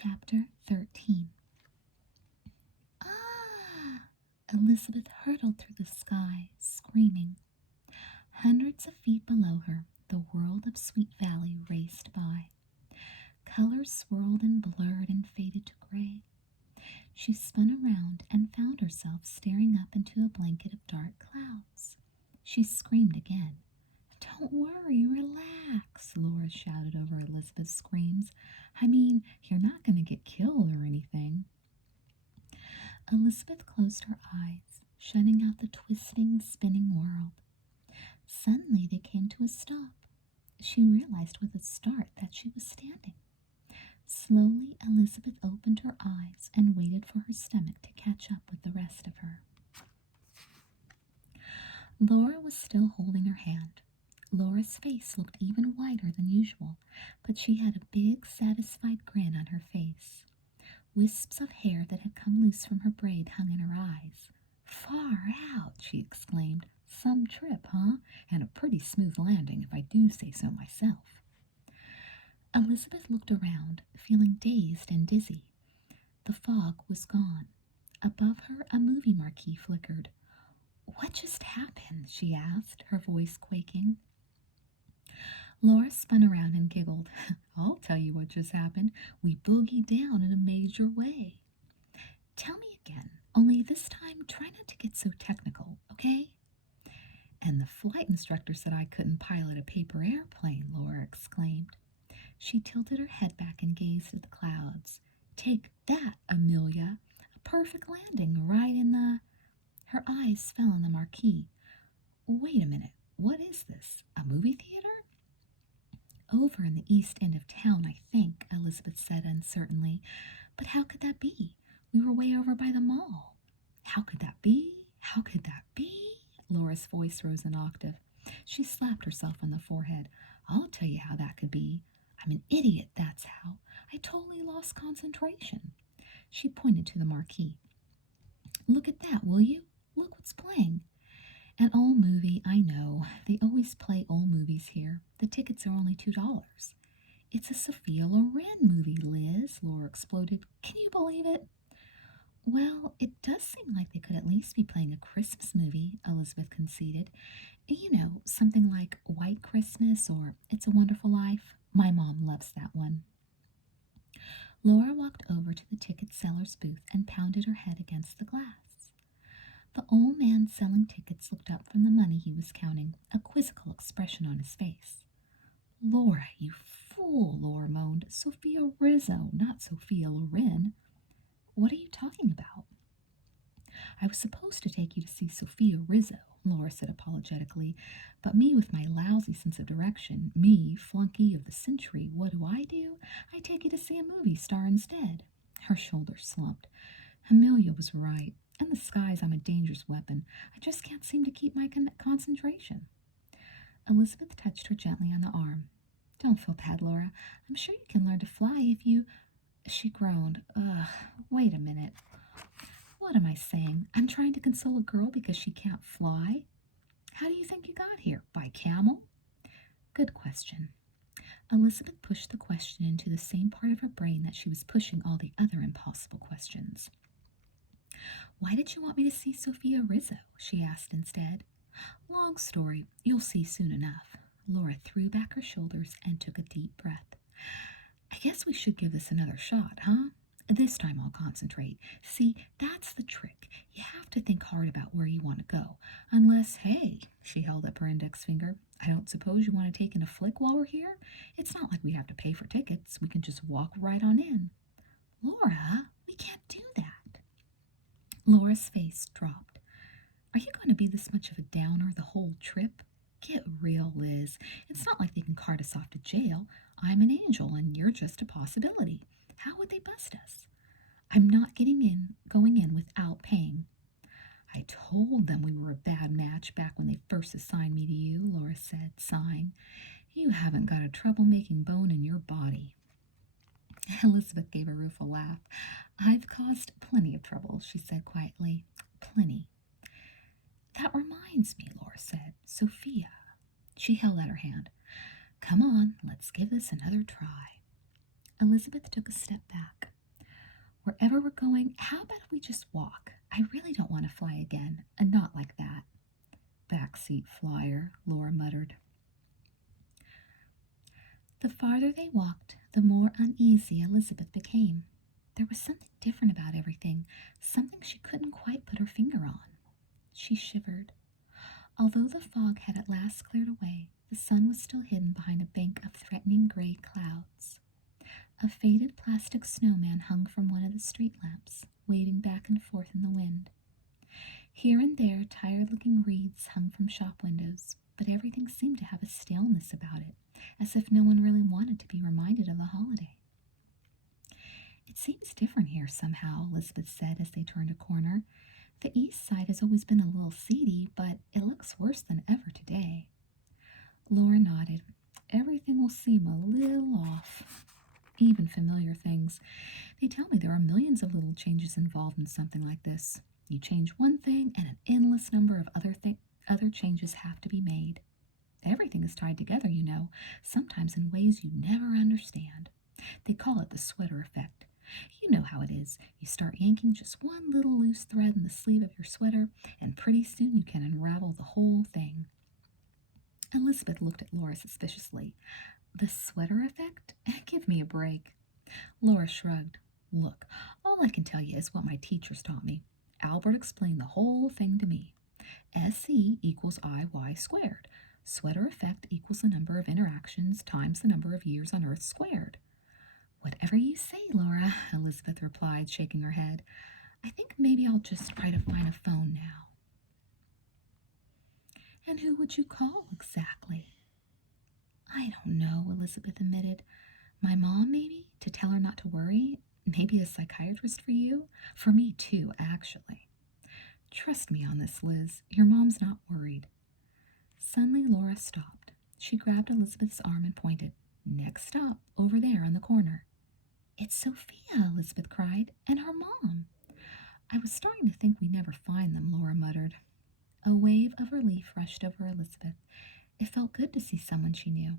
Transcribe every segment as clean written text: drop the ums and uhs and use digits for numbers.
Chapter 13. Ah! Elizabeth hurtled through the sky, screaming. Hundreds of feet below her, the world of Sweet Valley raced by. Colors swirled and blurred and faded to gray. She spun around and found herself staring up into a blanket of dark clouds. She screamed again. "Don't worry, relax," Laura shouted over Elizabeth's screams. "I mean, you're not going to get killed or anything." Elizabeth closed her eyes, shutting out the twisting, spinning world. Suddenly they came to a stop. She realized with a start that she was standing. Slowly, Elizabeth opened her eyes and waited for her stomach to catch up with the rest of her. Laura was still holding her hand. Laura's face looked even whiter than usual, but she had a big, satisfied grin on her face. Wisps of hair that had come loose from her braid hung in her eyes. "Far out!" she exclaimed. "Some trip, huh? And a pretty smooth landing, if I do say so myself." Elizabeth looked around, feeling dazed and dizzy. The fog was gone. Above her, a movie marquee flickered. "What just happened?" she asked, her voice quaking. Laura spun around and giggled. "I'll tell you what just happened. We boogied down in a major way." "Tell me again, only this time try not to get so technical, okay?" "And the flight instructor said I couldn't pilot a paper airplane," Laura exclaimed. She tilted her head back and gazed at the clouds. "Take that, Amelia! A perfect landing right in the—" Her eyes fell on the marquee. "Wait a minute, what is this? A movie theater?" "Over in the east end of town, I think," Elizabeth said uncertainly. "But how could that be? We were way over by the mall." "How could that be? How could that be?" Laura's voice rose an octave. She slapped herself on the forehead. "I'll tell you how that could be. I'm an idiot, that's how. I totally lost concentration." She pointed to the marquee. "Look at that, will you? Look what's playing." "An old movie, I know. They always play old movies here. The tickets are only $2. "It's a Sophia Loren movie, Liz," Laura exploded. "Can you believe it?" "Well, it does seem like they could at least be playing a Christmas movie," Elizabeth conceded. "You know, something like White Christmas or It's a Wonderful Life. My mom loves that one." Laura walked over to the ticket seller's booth and pounded her head against the glass. The old man selling tickets looked up from the money he was counting, a quizzical expression on his face. "Laura, you fool," Laura moaned. "Sophia Rizzo, not Sophia Loren." "What are you talking about?" "I was supposed to take you to see Sophia Rizzo," Laura said apologetically, "but me with my lousy sense of direction, me, flunky of the century, what do? I take you to see a movie star instead." Her shoulders slumped. Amelia was right. In the skies, I'm a dangerous weapon. I just can't seem to keep my concentration. Elizabeth touched her gently on the arm. "Don't feel bad, Laura. I'm sure you can learn to fly if you—" She groaned. "Ugh, wait a minute. What am I saying? I'm trying to console a girl because she can't fly? How do you think you got here? By camel?" "Good question." Elizabeth pushed the question into the same part of her brain that she was pushing all the other impossible questions. "Why did you want me to see Sophia Rizzo?" she asked instead. "Long story. You'll see soon enough." Laura threw back her shoulders and took a deep breath. "I guess we should give this another shot, huh? This time I'll concentrate. See, that's the trick. You have to think hard about where you want to go. Unless, hey," she held up her index finger, "I don't suppose you want to take in a flick while we're here? It's not like we have to pay for tickets. We can just walk right on in." "Laura, we can't do that." Laura's face dropped. "Are you going to be this much of a downer the whole trip? Get real, Liz. It's not like they can cart us off to jail. I'm an angel, and you're just a possibility. How would they bust us?" "I'm not going in without paying." "I told them we were a bad match back when they first assigned me to you," Laura said, sighing. "You haven't got a troublemaking bone in your body." Elizabeth gave a rueful laugh. "I've caused plenty of trouble," she said quietly. "Plenty." "That reminds me," Laura said. "Sophia." She held out her hand. "Come on, let's give this another try." Elizabeth took a step back. Wherever we're going, how about if we just walk? I really don't want to fly again, and not like that. Backseat flyer, Laura muttered. The farther they walked, the more uneasy Elizabeth became. There was something different about everything, something she couldn't quite put her finger on. She shivered. Although the fog had at last cleared away, the sun was still hidden behind a bank of threatening gray clouds. A faded plastic snowman hung from one of the street lamps, waving back and forth in the wind. Here and there, tired-looking wreaths hung from shop windows, but everything seemed to have a staleness about it, as if no one really wanted to be reminded of the holiday. It seems different here somehow, Elizabeth said as they turned a corner. The east side has always been a little seedy, but it looks worse than ever today. Laura nodded. Everything will seem a little off. Even familiar things. They tell me there are millions of little changes involved in something like this. You change one thing, and an endless number of other changes have to be made. Everything is tied together, you know, sometimes in ways you never understand. They call it the sweater effect. You know how it is. You start yanking just one little loose thread in the sleeve of your sweater, and pretty soon you can unravel the whole thing. Elizabeth looked at Laura suspiciously. The sweater effect? Give me a break. Laura shrugged. Look, all I can tell you is what my teachers taught me. Albert explained the whole thing to me. SE equals IY squared. Sweater effect equals the number of interactions times the number of years on Earth squared. Whatever you say, Laura, Elizabeth replied, shaking her head. I think maybe I'll just try to find a phone now. And who would you call exactly? I don't know, Elizabeth admitted. My mom, maybe, to tell her not to worry. Maybe a psychiatrist for you? For me, too, actually. Trust me on this, Liz. Your mom's not worried. Suddenly, Laura stopped. She grabbed Elizabeth's arm and pointed. Next stop, over there on the corner. It's Sophia, Elizabeth cried, and her mom. I was starting to think we'd never find them, Laura muttered. A wave of relief rushed over Elizabeth. It felt good to see someone she knew.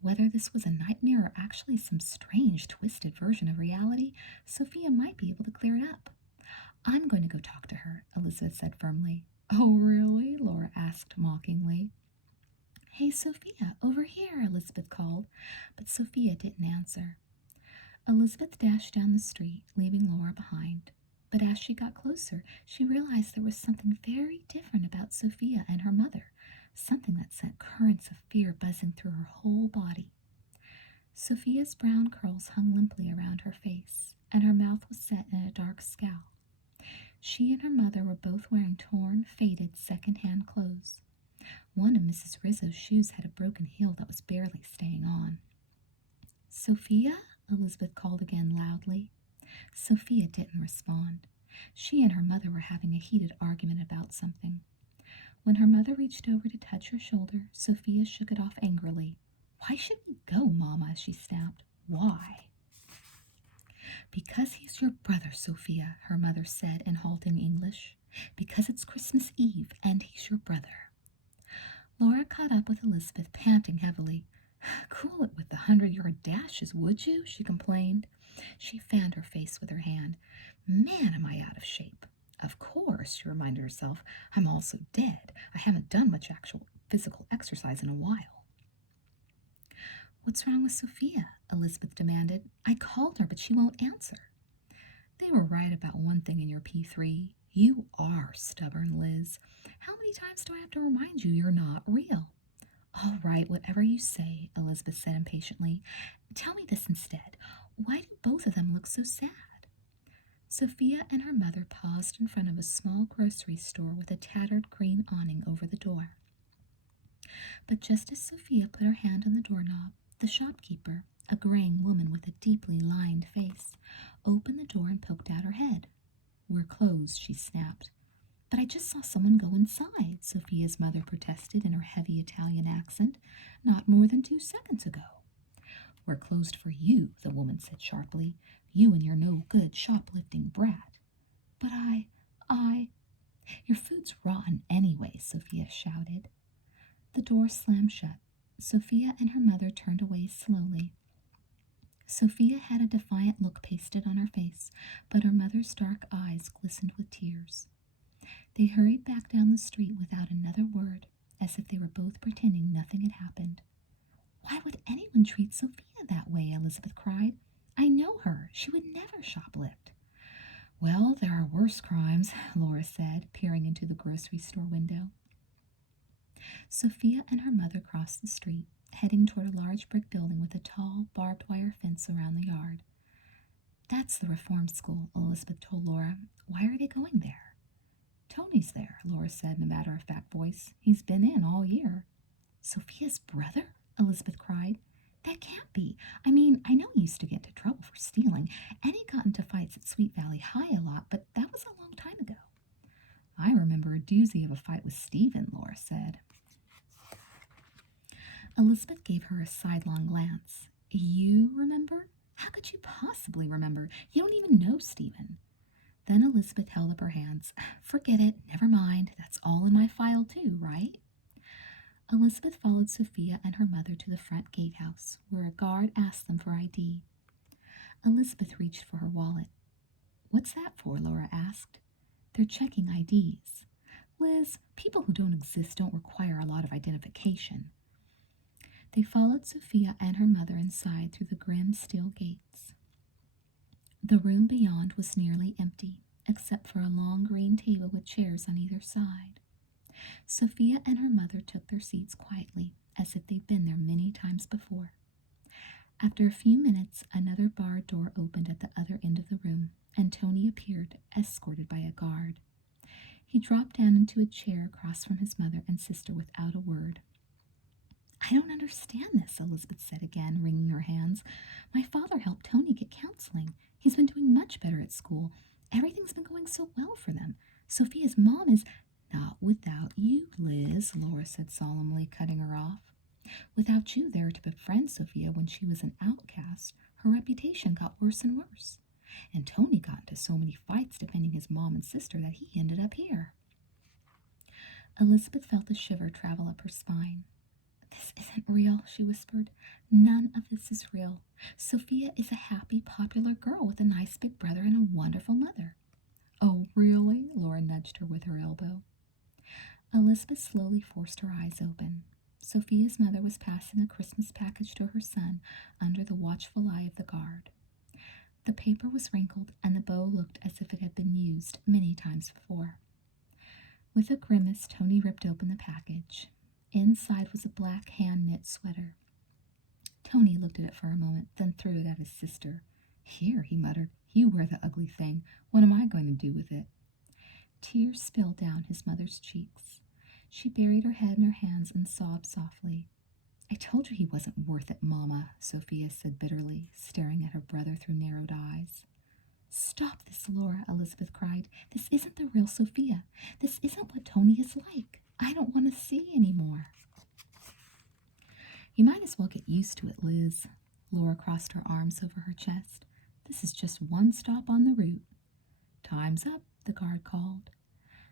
Whether this was a nightmare or actually some strange, twisted version of reality, Sophia might be able to clear it up. I'm going to go talk to her, Elizabeth said firmly. Oh, really? Laura asked mockingly. Hey, Sophia, over here, Elizabeth called, but Sophia didn't answer. Elizabeth dashed down the street, leaving Laura behind. But as she got closer, she realized there was something very different about Sophia and her mother, something that sent currents of fear buzzing through her whole body. Sophia's brown curls hung limply around her face, and her mouth was set in a dark scowl. She and her mother were both wearing torn, faded, second-hand clothes. One of Mrs. Rizzo's shoes had a broken heel that was barely staying on. Sophia? Elizabeth called again loudly. Sophia didn't respond. She and her mother were having a heated argument about something. When her mother reached over to touch her shoulder, Sophia shook it off angrily. Why should we go, Mama? She snapped. Why? Because he's your brother, Sophia, her mother said in halting English. Because it's Christmas Eve, and he's your brother. Laura caught up with Elizabeth, panting heavily. Cool it with the 100-yard dashes, would you? She complained. She fanned her face with her hand. Man, am I out of shape. Of course, she reminded herself. I'm also dead. I haven't done much actual physical exercise in a while. What's wrong with Sophia? Elizabeth demanded. I called her, but she won't answer. They were right about one thing in your P3. You are stubborn, Liz. How many times do I have to remind you you're not real? All right, whatever you say, Elizabeth said impatiently. Tell me this instead. Why do both of them look so sad? Sophia and her mother paused in front of a small grocery store with a tattered green awning over the door. But just as Sophia put her hand on the doorknob, the shopkeeper, a graying woman with a deeply lined face, opened the door and poked out her head. We're closed, she snapped. But I just saw someone go inside, Sophia's mother protested in her heavy Italian accent, not more than 2 seconds ago. We're closed for you, the woman said sharply. You and your no-good shoplifting brat. But Your food's rotten anyway, Sophia shouted. The door slammed shut. Sophia and her mother turned away slowly. Sophia had a defiant look pasted on her face, but her mother's dark eyes glistened with tears. They hurried back down the street without another word, as if they were both pretending nothing had happened. Why would anyone treat Sophia that way? Elizabeth cried. I know her. She would never shoplift. Well, there are worse crimes, Laura said, peering into the grocery store window. Sophia and her mother crossed the street, heading toward a large brick building with a tall, barbed wire fence around the yard. That's the reform school, Elizabeth told Laura. Why are they going there? Tony's there, Laura said in a matter-of-fact voice. He's been in all year. Sophia's brother? Elizabeth cried. That can't be. I mean, I know he used to get into trouble for stealing, and he got into fights at Sweet Valley High a lot, but that was a long time ago. I remember a doozy of a fight with Stephen, Laura said. Elizabeth gave her a sidelong glance. You remember? How could you possibly remember? You don't even know Stephen. Then Elizabeth held up her hands. Forget it. Never mind. That's all in my file too, right? Elizabeth followed Sophia and her mother to the front gatehouse, where a guard asked them for ID. Elizabeth reached for her wallet. What's that for? Laura asked. They're checking IDs. Liz, people who don't exist don't require a lot of identification. They followed Sophia and her mother inside through the grim steel gates. The room beyond was nearly empty, except for a long green table with chairs on either side. Sophia and her mother took their seats quietly, as if they'd been there many times before. After a few minutes, another barred door opened at the other end of the room, and Tony appeared, escorted by a guard. He dropped down into a chair across from his mother and sister without a word. I don't understand this, Elizabeth said again, wringing her hands. My father helped Tony get counseling. He's been doing much better at school. Everything's been going so well for them. Sophia's mom is... Not without you, Liz, Laura said solemnly, cutting her off. Without you there to befriend Sophia when she was an outcast, her reputation got worse and worse. And Tony got into so many fights defending his mom and sister that he ended up here. Elizabeth felt a shiver travel up her spine. This isn't real, she whispered. None of this is real. Sophia is a happy, popular girl with a nice big brother and a wonderful mother. Oh, really? Laura nudged her with her elbow. Elizabeth slowly forced her eyes open. Sophia's mother was passing a Christmas package to her son under the watchful eye of the guard. The paper was wrinkled, and the bow looked as if it had been used many times before. With a grimace, Tony ripped open the package. Inside was a black hand-knit sweater. Tony looked at it for a moment, then threw it at his sister. Here, he muttered, you wear the ugly thing. What am I going to do with it? Tears spilled down his mother's cheeks. She buried her head in her hands and sobbed softly. I told you he wasn't worth it, Mama, Sophia said bitterly, staring at her brother through narrowed eyes. Stop this, Laura, Elizabeth cried. This isn't the real Sophia. This isn't what Tony is like. I don't want to see any more. You might as well get used to it, Liz. Laura crossed her arms over her chest. This is just one stop on the route. Time's up, the guard called.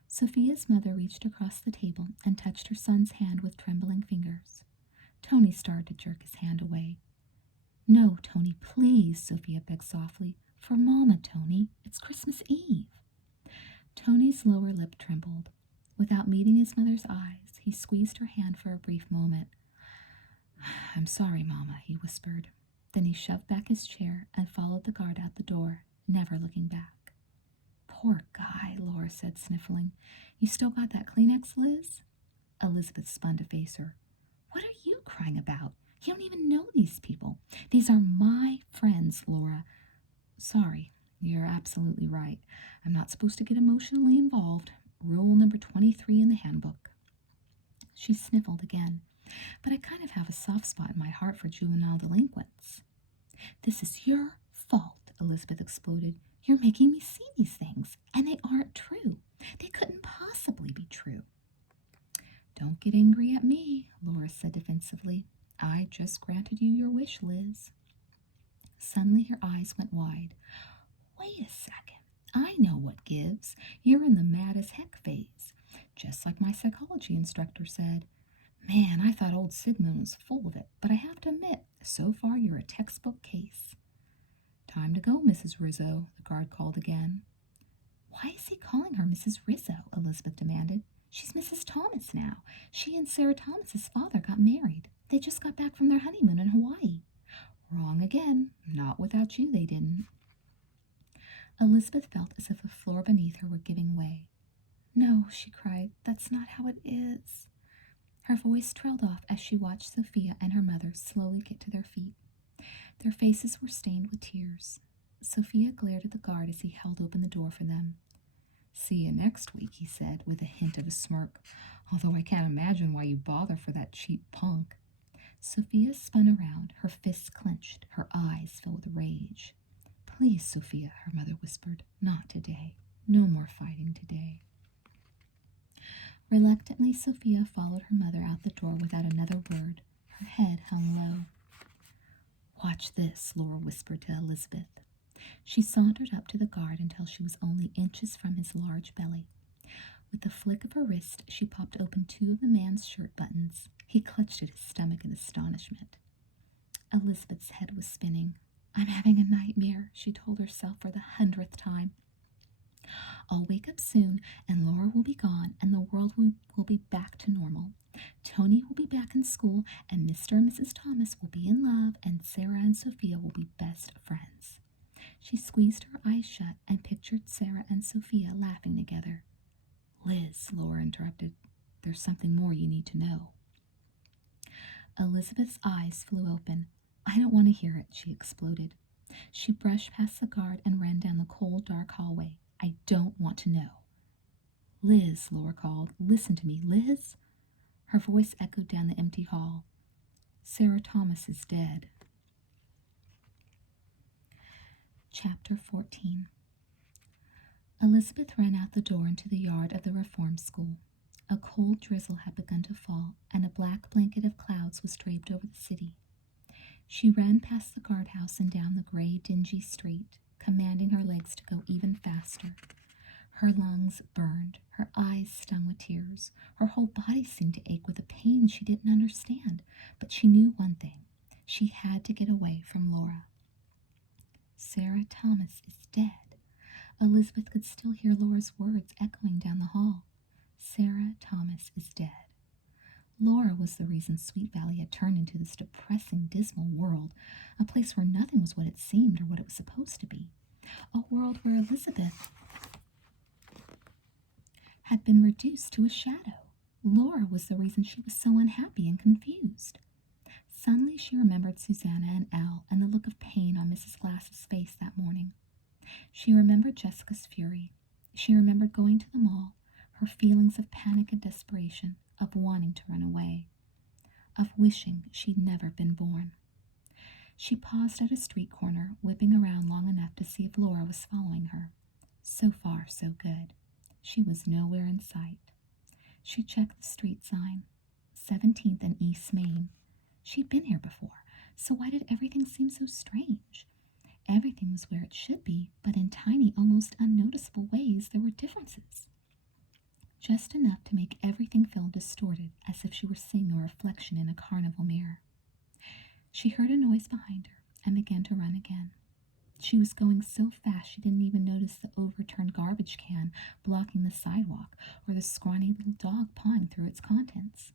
Sophia's mother reached across the table and touched her son's hand with trembling fingers. Tony started to jerk his hand away. No, Tony, please, Sophia begged softly. For Mama, Tony. It's Christmas Eve. Tony's lower lip trembled. Without meeting his mother's eyes, he squeezed her hand for a brief moment. I'm sorry, Mama, he whispered. Then he shoved back his chair and followed the guard out the door, never looking back. Poor guy, Laura said, sniffling. You still got that Kleenex, Liz? Elizabeth spun to face her. What are you crying about? You don't even know these people. These are my friends, Laura. Sorry, you're absolutely right. I'm not supposed to get emotionally involved. Rule number 23 in the handbook. She sniffled again. But I kind of have a soft spot in my heart for juvenile delinquents. This is your fault, Elizabeth exploded. You're making me see these things, and they aren't true. They couldn't possibly be true. Don't get angry at me, Laura said defensively. I just granted you your wish, Liz. Suddenly her eyes went wide. Wait a second. I know what gives. You're in the mad as heck phase. Just like my psychology instructor said. Man, I thought old Sigmund was full of it, but I have to admit, so far you're a textbook case. Time to go, Mrs. Rizzo, the guard called again. Why is he calling her Mrs. Rizzo? Elizabeth demanded. She's Mrs. Thomas now. She and Sarah Thomas's father got married. They just got back from their honeymoon in Hawaii. Wrong again. Not without you, they didn't. Elizabeth felt as if the floor beneath her were giving way. No, she cried. That's not how it is. Her voice trailed off as she watched Sophia and her mother slowly get to their feet. Their faces were stained with tears. Sophia glared at the guard as he held open the door for them. See you next week, he said, with a hint of a smirk, although I can't imagine why you bother for that cheap punk. Sophia spun around, her fists clenched, her eyes filled with rage. Please, Sophia, her mother whispered, not today. No more fighting today. Reluctantly, Sophia followed her mother out the door without another word. Her head hung low. Watch this, Laura whispered to Elizabeth. She sauntered up to the guard until she was only inches from his large belly. With the flick of her wrist, she popped open 2 of the man's shirt buttons. He clutched at his stomach in astonishment. Elizabeth's head was spinning. I'm having a nightmare, she told herself for the 100th time. I'll wake up soon, and Laura will be gone, and the world will be back to normal. Tony will be back in school, and Mr. and Mrs. Thomas will be in love, and Sarah and Sophia will be best friends. She squeezed her eyes shut and pictured Sarah and Sophia laughing together. Liz, Laura interrupted, there's something more you need to know. Elizabeth's eyes flew open. I don't want to hear it, she exploded. She brushed past the guard and ran down the cold, dark hallway. I don't want to know. Liz, Laura called. Listen to me, Liz. Her voice echoed down the empty hall. Sarah Thomas is dead. Chapter 14. Elizabeth ran out the door into the yard of the reform school. A cold drizzle had begun to fall, and a black blanket of clouds was draped over the city. She ran past the guardhouse and down the gray, dingy street, commanding her legs to go even faster. Her lungs burned, her eyes stung with tears, her whole body seemed to ache with a pain she didn't understand, but she knew one thing. She had to get away from Laura. Sarah Thomas is dead. Elizabeth could still hear Laura's words echoing down the hall. Sarah Thomas is dead. Laura was the reason Sweet Valley had turned into this depressing, dismal world, a place where nothing was what it seemed or what it was supposed to be, a world where Elizabeth had been reduced to a shadow. Laura was the reason she was so unhappy and confused. Suddenly she remembered Susanna and Elle and the look of pain on Mrs. Glass's face that morning. She remembered Jessica's fury. She remembered going to the mall, her feelings of panic and desperation, of wanting to run away, of wishing she'd never been born. She paused at a street corner, whipping around long enough to see if Laura was following her. So far, so good. She was nowhere in sight. She checked the street sign, 17th and East Main. She'd been here before, so why did everything seem so strange? Everything was where it should be, but in tiny, almost unnoticeable ways there were differences. Just enough to make everything feel distorted, as if she were seeing a reflection in a carnival mirror. She heard a noise behind her and began to run again. She was going so fast she didn't even notice the overturned garbage can blocking the sidewalk or the scrawny little dog pawing through its contents.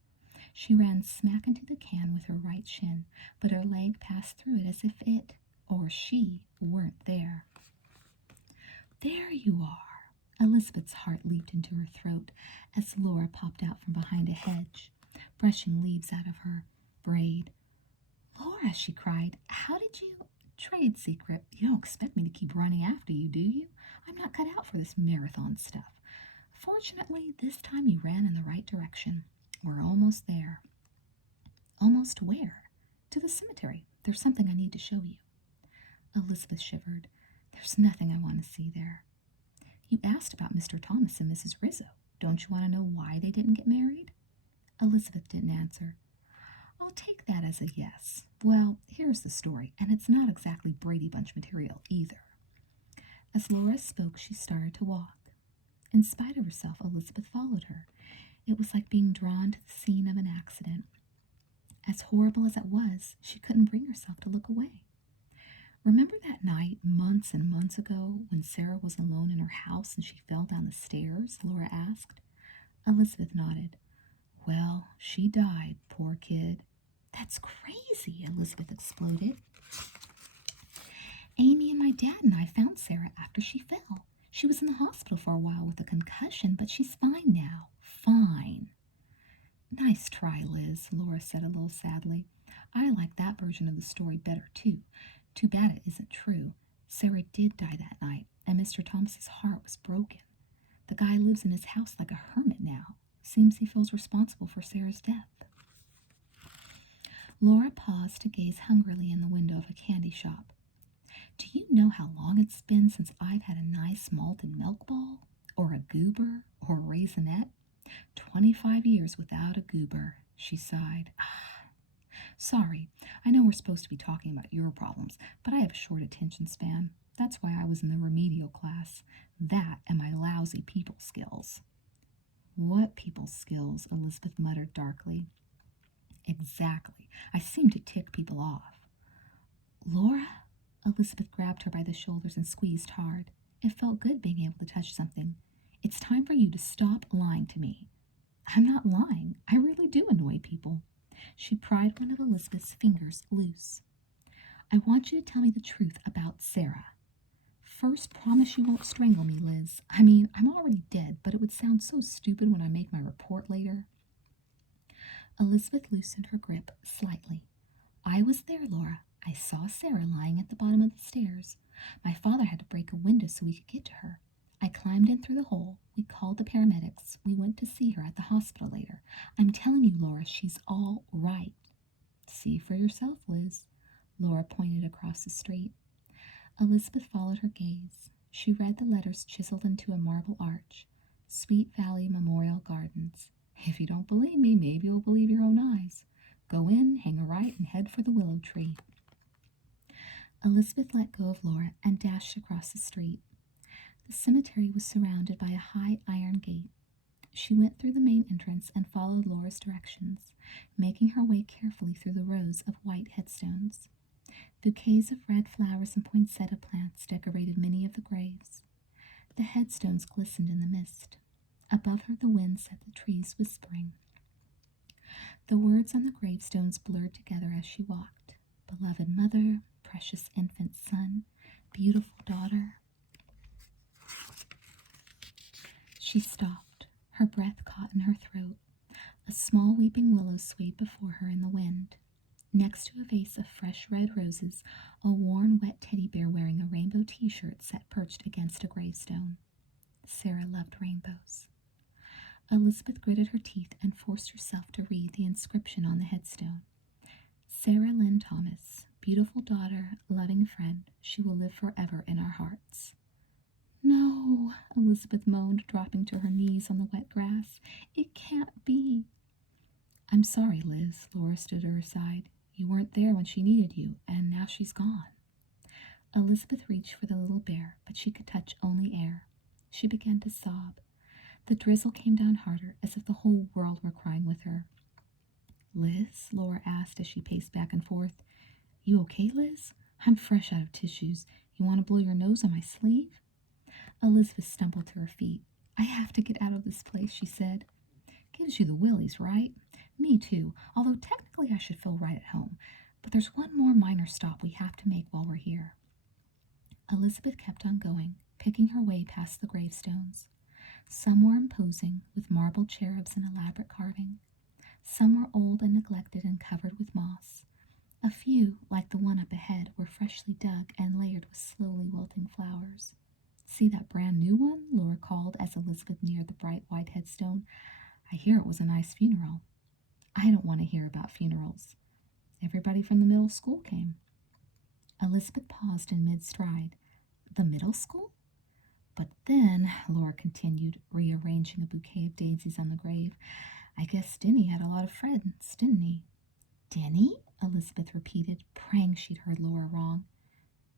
She ran smack into the can with her right shin, but her leg passed through it as if it, or she, weren't there. There you are! Elizabeth's heart leaped into her throat as Laura popped out from behind a hedge, brushing leaves out of her braid. Laura, she cried, how did you... Trade secret. You don't expect me to keep running after you, do you? I'm not cut out for this marathon stuff. Fortunately, this time you ran in the right direction. We're almost there. Almost where? To the cemetery. There's something I need to show you. Elizabeth shivered. There's nothing I want to see there. You asked about Mr. Thomas and Mrs. Rizzo. Don't you want to know why they didn't get married? Elizabeth didn't answer. I'll take that as a yes. Well, here's the story, and it's not exactly Brady Bunch material either. As Laura spoke, she started to walk. In spite of herself, Elizabeth followed her. It was like being drawn to the scene of an accident. As horrible as it was, she couldn't bring herself to look away. Remember that night months and months ago when Sarah was alone in her house and she fell down the stairs? Laura asked. Elizabeth nodded. Well, she died, poor kid. That's crazy, Elizabeth exploded. Amy and my dad and I found Sarah after she fell. She was in the hospital for a while with a concussion, but she's fine now. Fine. Nice try, Liz, Laura said a little sadly. I like that version of the story better, too. Too bad it isn't true. Sarah did die that night, and Mr. Thomas's heart was broken. The guy lives in his house like a hermit now. Seems he feels responsible for Sarah's death. Laura paused to gaze hungrily in the window of a candy shop. Do you know how long it's been since I've had a nice malted milk ball? Or a goober? Or a raisinette? 25 years without a goober, she sighed. Sorry, I know we're supposed to be talking about your problems, but I have a short attention span. That's why I was in the remedial class. That and my lousy people skills. What people skills? Elizabeth muttered darkly. Exactly. I seem to tick people off. Laura? Elizabeth grabbed her by the shoulders and squeezed hard. It felt good being able to touch something. It's time for you to stop lying to me. I'm not lying. I really do annoy people. She pried one of Elizabeth's fingers loose. I want you to tell me the truth about Sarah. First, promise you won't strangle me, Liz. I mean, I'm already dead, but it would sound so stupid when I make my report later. Elizabeth loosened her grip slightly. I was there, Laura. I saw Sarah lying at the bottom of the stairs. My father had to break a window so we could get to her. I climbed in through the hole. We called the paramedics. We went to see her at the hospital later. I'm telling you, Laura, she's all right. See for yourself, Liz. Laura pointed across the street. Elizabeth followed her gaze. She read the letters chiseled into a marble arch. Sweet Valley Memorial Gardens. If you don't believe me, maybe you'll believe your own eyes. Go in, hang a right, and head for the willow tree. Elizabeth let go of Laura and dashed across the street. The cemetery was surrounded by a high iron gate. She went through the main entrance and followed Laura's directions, making her way carefully through the rows of white headstones. Bouquets of red flowers and poinsettia plants decorated many of the graves. The headstones glistened in the mist. Above her the wind set the trees whispering. The words on the gravestones blurred together as she walked. Beloved mother, precious infant son, beautiful daughter. She stopped, her breath caught in her throat. A small weeping willow swayed before her in the wind. Next to a vase of fresh red roses, a worn, wet teddy bear wearing a rainbow t-shirt sat perched against a gravestone. Sarah loved rainbows. Elizabeth gritted her teeth and forced herself to read the inscription on the headstone. Sarah Lynn Thomas, beautiful daughter, loving friend, she will live forever in our hearts. No, Elizabeth moaned, dropping to her knees on the wet grass. It can't be. I'm sorry, Liz, Laura stood at her side. You weren't there when she needed you, and now she's gone. Elizabeth reached for the little bear, but she could touch only air. She began to sob. The drizzle came down harder, as if the whole world were crying with her. Liz? Laura asked as she paced back and forth. You okay, Liz? I'm fresh out of tissues. You want to blow your nose on my sleeve? Elizabeth stumbled to her feet. I have to get out of this place, she said. Gives you the willies, right? Me too, although technically I should feel right at home. But there's one more minor stop we have to make while we're here. Elizabeth kept on going, picking her way past the gravestones. Some were imposing, with marble cherubs and elaborate carving. Some were old and neglected and covered with moss. A few, like the one up ahead, were freshly dug and layered with slowly wilting flowers. See that brand new one? Laura called as Elizabeth neared the bright white headstone. I hear it was a nice funeral. I don't want to hear about funerals. Everybody from the middle school came. Elizabeth paused in mid-stride. The middle school? But then, Laura continued, rearranging a bouquet of daisies on the grave, I guess Denny had a lot of friends, didn't he? Denny? Elizabeth repeated, praying she'd heard Laura wrong.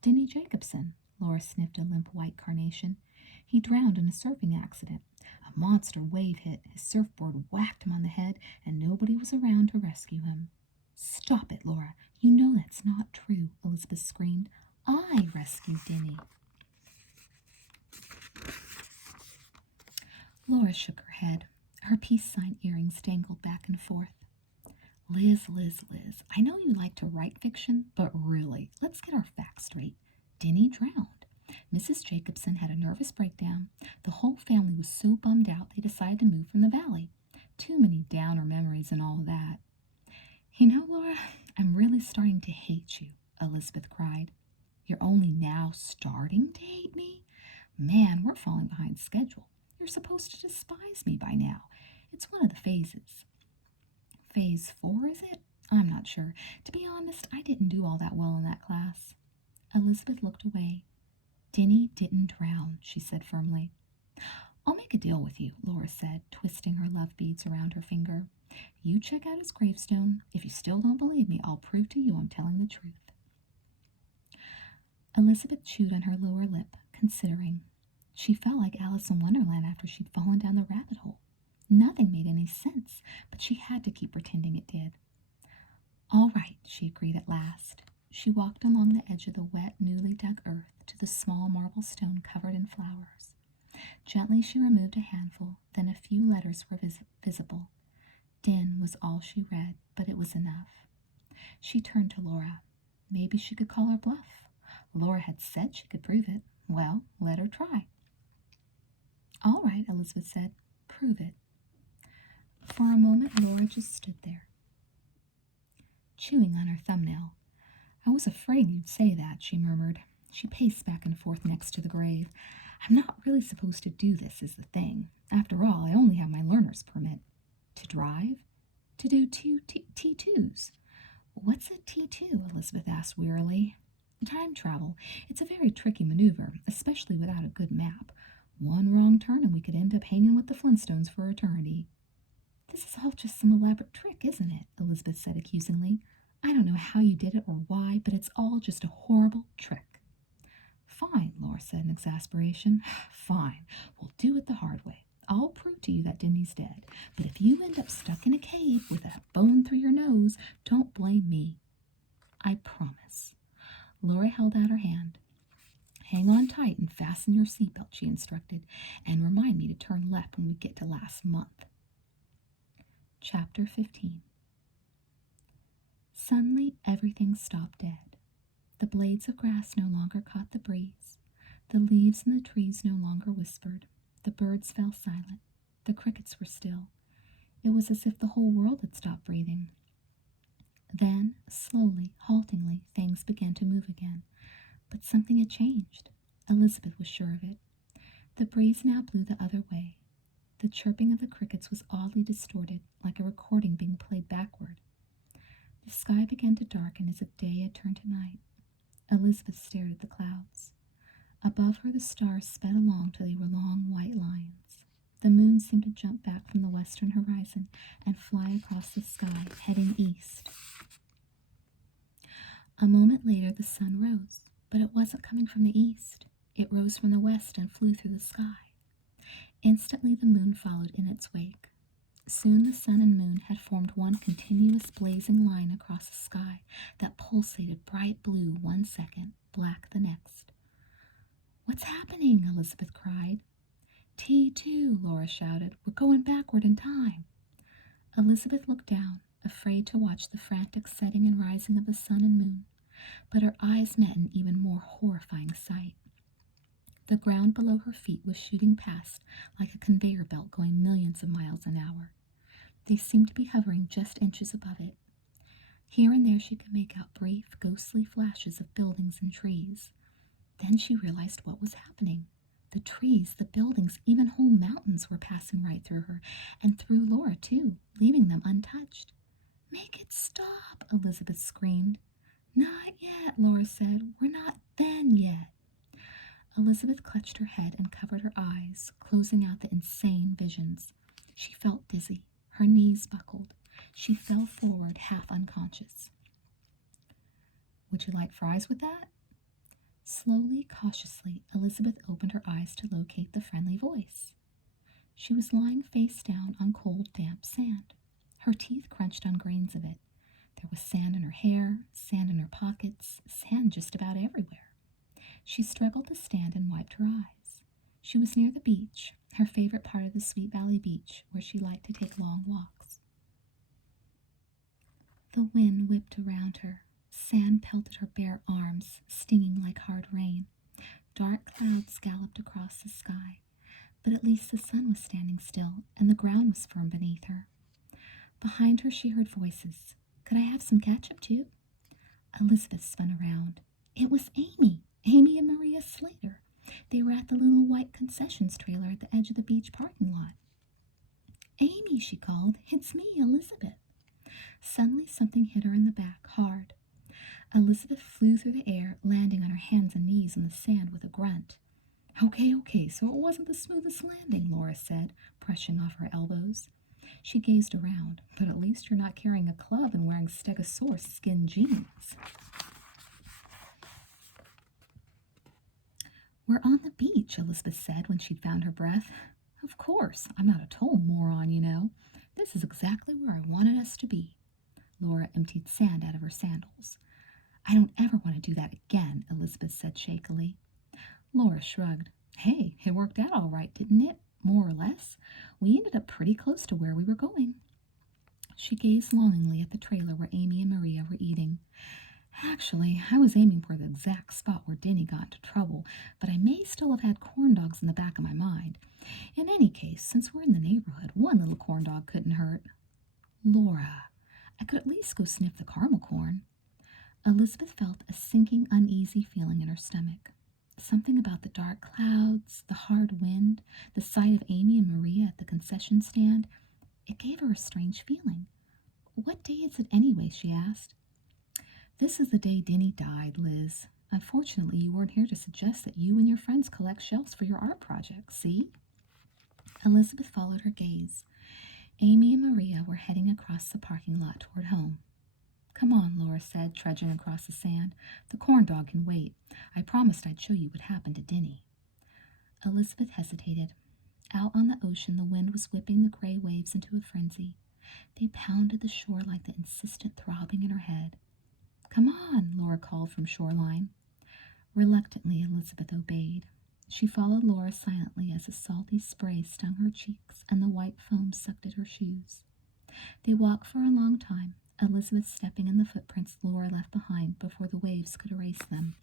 Denny Jacobson. Laura sniffed a limp white carnation. He drowned in a surfing accident. A monster wave hit, his surfboard whacked him on the head, and nobody was around to rescue him. Stop it, Laura. You know that's not true, Elizabeth screamed. I rescued Denny. Laura shook her head. Her peace sign earrings dangled back and forth. Liz, I know you like to write fiction, but really, let's get our facts straight. Denny drowned. Mrs. Jacobson had a nervous breakdown. The whole family was so bummed out they decided to move from the valley. Too many downer memories and all that. You know, Laura, I'm really starting to hate you, Elizabeth cried. You're only now starting to hate me? Man, we're falling behind schedule. You're supposed to despise me by now. It's one of the phases. Phase 4, is it? I'm not sure. To be honest, I didn't do all that well in that class. Elizabeth looked away. Denny didn't drown, she said firmly. I'll make a deal with you, Laura said, twisting her love beads around her finger. You check out his gravestone. If you still don't believe me, I'll prove to you I'm telling the truth. Elizabeth chewed on her lower lip, considering. She felt like Alice in Wonderland after she'd fallen down the rabbit hole. Nothing made any sense, but she had to keep pretending it did. All right, she agreed at last. She walked along the edge of the wet, newly dug earth to the small marble stone covered in flowers. Gently she removed a handful, then a few letters were visible. Den was all she read, but it was enough. She turned to Laura. Maybe she could call her bluff. Laura had said she could prove it. Well, let her try. All right, Elizabeth said. Prove it. For a moment, Laura just stood there, chewing on her thumbnail. I was afraid you'd say that, she murmured. She paced back and forth next to the grave. I'm not really supposed to do this, is the thing. After all, I only have my learner's permit. To drive? To do two T2s. What's a T2? Elizabeth asked wearily. Time travel. It's a very tricky maneuver, especially without a good map. One wrong turn and we could end up hanging with the Flintstones for eternity. This is all just some elaborate trick, isn't it? Elizabeth said accusingly. I don't know how you did it or why, but it's all just a horrible trick. Fine, Laura said in exasperation. Fine, we'll do it the hard way. I'll prove to you that Denny's dead, but if you end up stuck in a cave with a bone through your nose, don't blame me. I promise. Laura held out her hand. Hang on tight and fasten your seatbelt, she instructed, and remind me to turn left when we get to last month. Chapter 15. Suddenly, everything stopped dead. The blades of grass no longer caught the breeze. The leaves in the trees no longer whispered. The birds fell silent. The crickets were still. It was as if the whole world had stopped breathing. Then, slowly, haltingly, things began to move again. But something had changed. Elizabeth was sure of it. The breeze now blew the other way. The chirping of the crickets was oddly distorted, like a recording being played backward. The sky began to darken as if day had turned to night. Elizabeth stared at the clouds. Above her the stars sped along till they were long white lines. The moon seemed to jump back from the western horizon and fly across the sky, heading east. A moment later the sun rose, but it wasn't coming from the east. It rose from the west and flew through the sky. Instantly the moon followed in its wake. Soon the sun and moon had formed one continuous blazing line across the sky that pulsated bright blue 1 second, black the next. What's happening? Elizabeth cried. T2, Laura shouted. We're going backward in time. Elizabeth looked down, afraid to watch the frantic setting and rising of the sun and moon, but her eyes met an even more horrifying sight. The ground below her feet was shooting past like a conveyor belt going millions of miles an hour. They seemed to be hovering just inches above it. Here and there she could make out brief, ghostly flashes of buildings and trees. Then she realized what was happening. The trees, the buildings, even whole mountains were passing right through her, and through Laura, too, leaving them untouched. Make it stop, Elizabeth screamed. Not yet, Laura said. We're not then yet. Elizabeth clutched her head and covered her eyes, closing out the insane visions. She felt dizzy. Her knees buckled. She fell forward, half unconscious. Would you like fries with that? Slowly, cautiously, Elizabeth opened her eyes to locate the friendly voice. She was lying face down on cold, damp sand. Her teeth crunched on grains of it. There was sand in her hair, sand in her pockets, sand just about everywhere. She struggled to stand and wiped her eyes. She was near the beach, her favorite part of the Sweet Valley Beach, where she liked to take long walks. The wind whipped around her. Sand pelted her bare arms, stinging like hard rain. Dark clouds galloped across the sky, but at least the sun was standing still, and the ground was firm beneath her. Behind her she heard voices. Could I have some ketchup, too? Elizabeth spun around. It was Amy and Maria Slater. They were at the little white concessions trailer at the edge of the beach parking lot. Amy, she called. It's me, Elizabeth. Suddenly something hit her in the back, hard. Elizabeth flew through the air, landing on her hands and knees in the sand with a grunt. Okay, so it wasn't the smoothest landing, Laura said, brushing off her elbows. She gazed around. But at least you're not carrying a club and wearing stegosaurus skin jeans. We're on the beach, Elizabeth said when she'd found her breath. Of course, I'm not a total moron, you know. This is exactly where I wanted us to be. Laura emptied sand out of her sandals. I don't ever want to do that again, Elizabeth said shakily. Laura shrugged. Hey, it worked out all right, didn't it? More or less. We ended up pretty close to where we were going. She gazed longingly at the trailer where Amy and Maria were eating. Actually, I was aiming for the exact spot where Denny got into trouble, but I may still have had corn dogs in the back of my mind. In any case, since we're in the neighborhood, one little corn dog couldn't hurt. Laura, I could at least go sniff the caramel corn. Elizabeth felt a sinking, uneasy feeling in her stomach. Something about the dark clouds, the hard wind, the sight of Amy and Maria at the concession stand, it gave her a strange feeling. What day is it anyway, she asked. This is the day Denny died, Liz. Unfortunately, you weren't here to suggest that you and your friends collect shells for your art project, see? Elizabeth followed her gaze. Amy and Maria were heading across the parking lot toward home. Come on, Laura said, trudging across the sand. The corn dog can wait. I promised I'd show you what happened to Denny. Elizabeth hesitated. Out on the ocean, the wind was whipping the gray waves into a frenzy. They pounded the shore like the insistent throbbing in her head. Come on, Laura called from shoreline. Reluctantly, Elizabeth obeyed. She followed Laura silently as the salty spray stung her cheeks and the white foam sucked at her shoes. They walked for a long time, Elizabeth stepping in the footprints Laura left behind before the waves could erase them.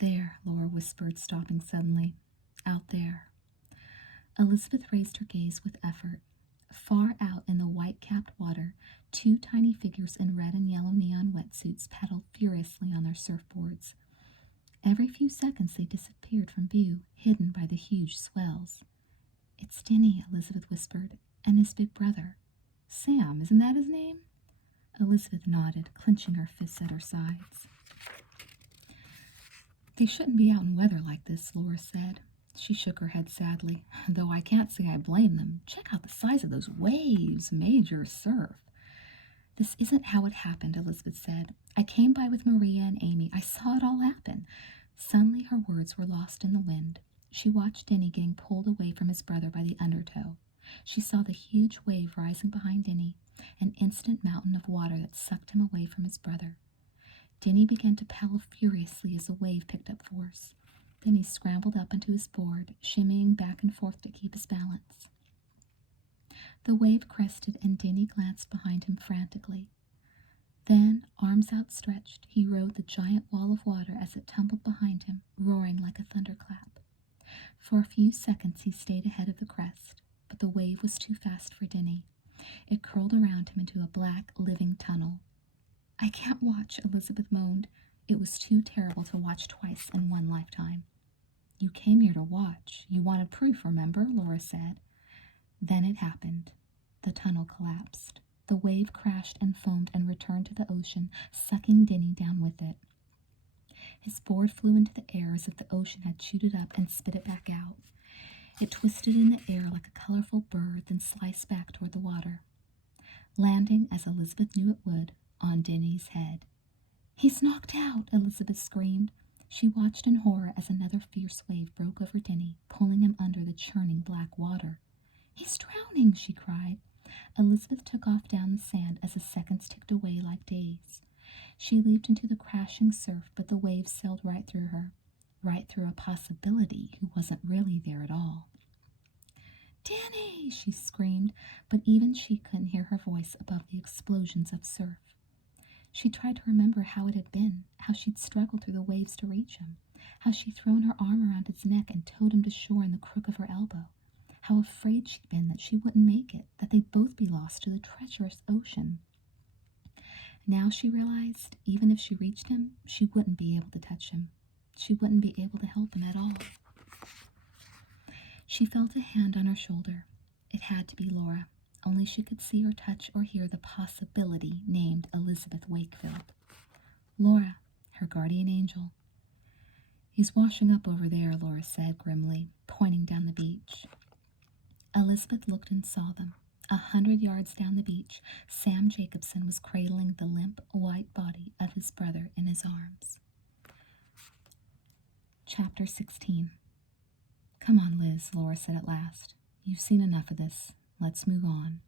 There, Laura whispered, stopping suddenly. Out there. Elizabeth raised her gaze with effort. Far out in the white-capped water, two tiny figures in red and yellow neon wetsuits paddled furiously on their surfboards. Every few seconds they disappeared from view, hidden by the huge swells. It's Denny, Elizabeth whispered, and his big brother. Sam, isn't that his name? Elizabeth nodded, clenching her fists at her sides. They shouldn't be out in weather like this, Laura said. She shook her head sadly. Though I can't say I blame them. Check out the size of those waves. Major surf. This isn't how it happened, Elizabeth said. I came by with Maria and Amy. I saw it all happen. Suddenly her words were lost in the wind. She watched Denny getting pulled away from his brother by the undertow. She saw the huge wave rising behind Denny, an instant mountain of water that sucked him away from his brother. Denny began to paddle furiously as the wave picked up force. Then he scrambled up onto his board, shimmying back and forth to keep his balance. The wave crested, and Denny glanced behind him frantically. Then, arms outstretched, he rode the giant wall of water as it tumbled behind him, roaring like a thunderclap. For a few seconds he stayed ahead of the crest, but the wave was too fast for Denny. It curled around him into a black, living tunnel. I can't watch, Elizabeth moaned. It was too terrible to watch twice in one lifetime. You came here to watch. You wanted proof, remember? Laura said. Then it happened. The tunnel collapsed. The wave crashed and foamed and returned to the ocean, sucking Denny down with it. His board flew into the air as if the ocean had chewed it up and spit it back out. It twisted in the air like a colorful bird, then sliced back toward the water, landing, as Elizabeth knew it would, on Denny's head. He's knocked out, Elizabeth screamed. She watched in horror as another fierce wave broke over Denny, pulling him under the churning black water. He's drowning, she cried. Elizabeth took off down the sand as the seconds ticked away like days. She leaped into the crashing surf, but the waves sailed right through her, right through a possibility who wasn't really there at all. "Denny!" she screamed, but even she couldn't hear her voice above the explosions of surf. She tried to remember how it had been, how she'd struggled through the waves to reach him, how she'd thrown her arm around his neck and towed him to shore in the crook of her elbow, how afraid she'd been that she wouldn't make it, that they'd both be lost to the treacherous ocean. Now she realized, even if she reached him, she wouldn't be able to touch him. She wouldn't be able to help him at all. She felt a hand on her shoulder. It had to be Laura. Only she could see or touch or hear the possibility named Elizabeth Wakefield. Laura, her guardian angel. "He's washing up over there," Laura said grimly, pointing down the beach. Elizabeth looked and saw them. 100 yards down the beach, Sam Jacobson was cradling the limp, white body of his brother in his arms. Chapter 16. "Come on, Liz," Laura said at last. "You've seen enough of this. Let's move on."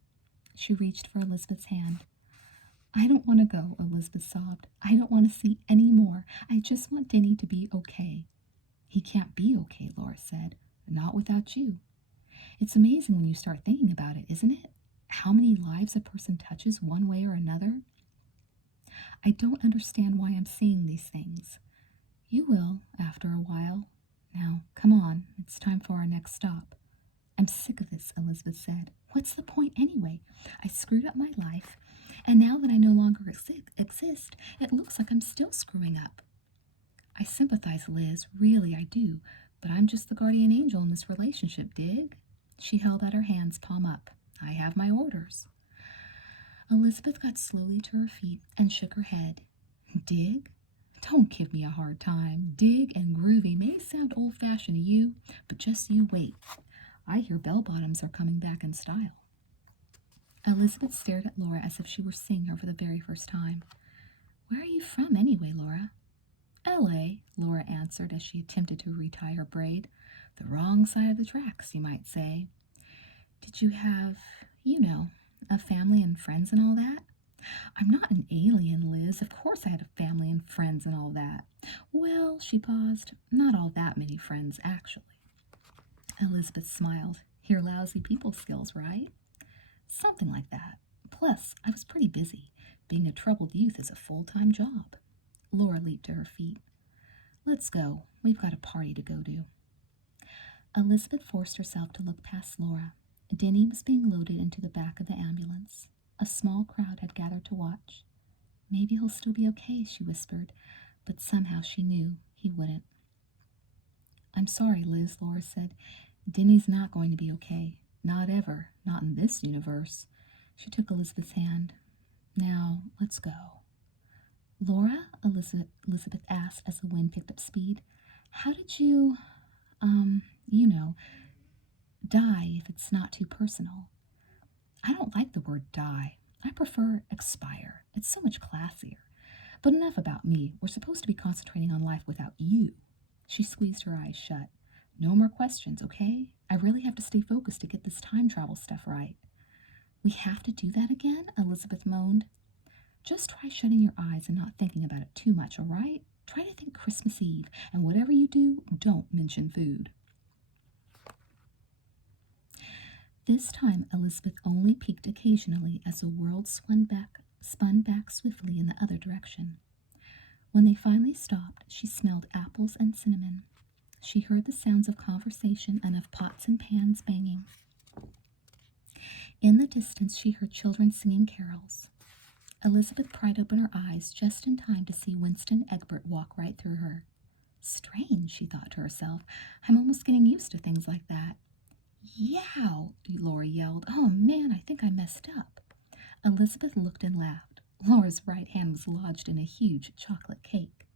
She reached for Elizabeth's hand. "I don't want to go," Elizabeth sobbed. "I don't want to see any more. I just want Denny to be okay." "He can't be okay," Laura said. "Not without you." It's amazing when you start thinking about it, isn't it? How many lives a person touches one way or another? I don't understand why I'm seeing these things. You will, after a while. Now, come on, it's time for our next stop. "I'm sick of this," Elizabeth said. "What's the point anyway? I screwed up my life, and now that I no longer exist, it looks like I'm still screwing up." "I sympathize, Liz, really I do, but I'm just the guardian angel in this relationship, dig?" She held out her hands, palm up. "I have my orders." Elizabeth got slowly to her feet and shook her head. "Dig? Don't give me a hard time. Dig and groovy may sound old-fashioned to you, but just you wait. I hear bell-bottoms are coming back in style." Elizabeth stared at Laura as if she were seeing her for the very first time. "Where are you from anyway, Laura?" "L.A., Laura answered as she attempted to retie her braid. "The wrong side of the tracks, you might say." "Did you have, a family and friends and all that?" "I'm not an alien, Liz. Of course I had a family and friends and all that." "Well," she paused, "not all that many friends, actually." Elizabeth smiled. "Your lousy people skills, right?" "Something like that. Plus, I was pretty busy. Being a troubled youth is a full-time job." Laura leaped to her feet. "Let's go. We've got a party to go to." Elizabeth forced herself to look past Laura. Denny was being loaded into the back of the ambulance. A small crowd had gathered to watch. "Maybe he'll still be okay," she whispered, but somehow she knew he wouldn't. "I'm sorry, Liz," Laura said. "Denny's not going to be okay. Not ever. Not in this universe." She took Elizabeth's hand. "Now, let's go." "Laura," Elizabeth asked as the wind picked up speed, "how did you, die if it's not too personal?" "I don't like the word die. I prefer expire. It's so much classier. But enough about me. We're supposed to be concentrating on life without you." She squeezed her eyes shut. "No more questions, okay? I really have to stay focused to get this time travel stuff right." "We have to do that again?" Elizabeth moaned. "Just try shutting your eyes and not thinking about it too much, all right? Try to think Christmas Eve, and whatever you do, don't mention food." This time, Elizabeth only peeked occasionally as the world spun back swiftly in the other direction. When they finally stopped, she smelled apples and cinnamon. She heard the sounds of conversation and of pots and pans banging. In the distance, she heard children singing carols. Elizabeth pried open her eyes just in time to see Winston Egbert walk right through her. "Strange," she thought to herself. "I'm almost getting used to things like that." "Yow!" Laura yelled. "Oh, man, I think I messed up." Elizabeth looked and laughed. Laura's right hand was lodged in a huge chocolate cake.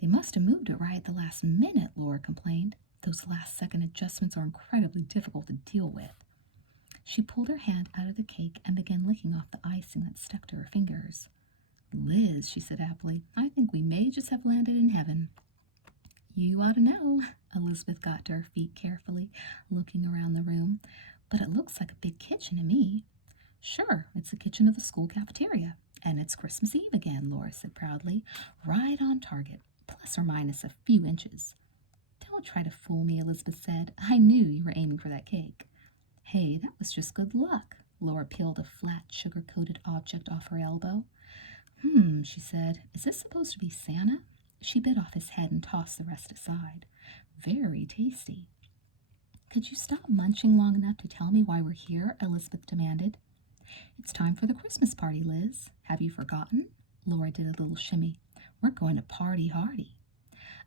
"They must have moved it right at the last minute," Laura complained. "Those last-second adjustments are incredibly difficult to deal with." She pulled her hand out of the cake and began licking off the icing that stuck to her fingers. "Liz," she said happily, "I think we may just have landed in heaven." "You ought to know." Elizabeth got to her feet carefully, looking around the room. "But it looks like a big kitchen to me." "Sure, it's the kitchen of the school cafeteria. And it's Christmas Eve again, Laura said proudly. Right on target, plus or minus a few inches. Don't try to fool me, Elizabeth said. I knew you were aiming for that cake. Hey, that was just good luck. Laura peeled a flat, sugar-coated object off her elbow. She said. Is this supposed to be Santa? She bit off his head and tossed the rest aside. Very tasty. Could you stop munching long enough to tell me why we're here? Elizabeth demanded. It's time for the Christmas party, Liz. Have you forgotten? Laura did a little shimmy. We're going to party hardy.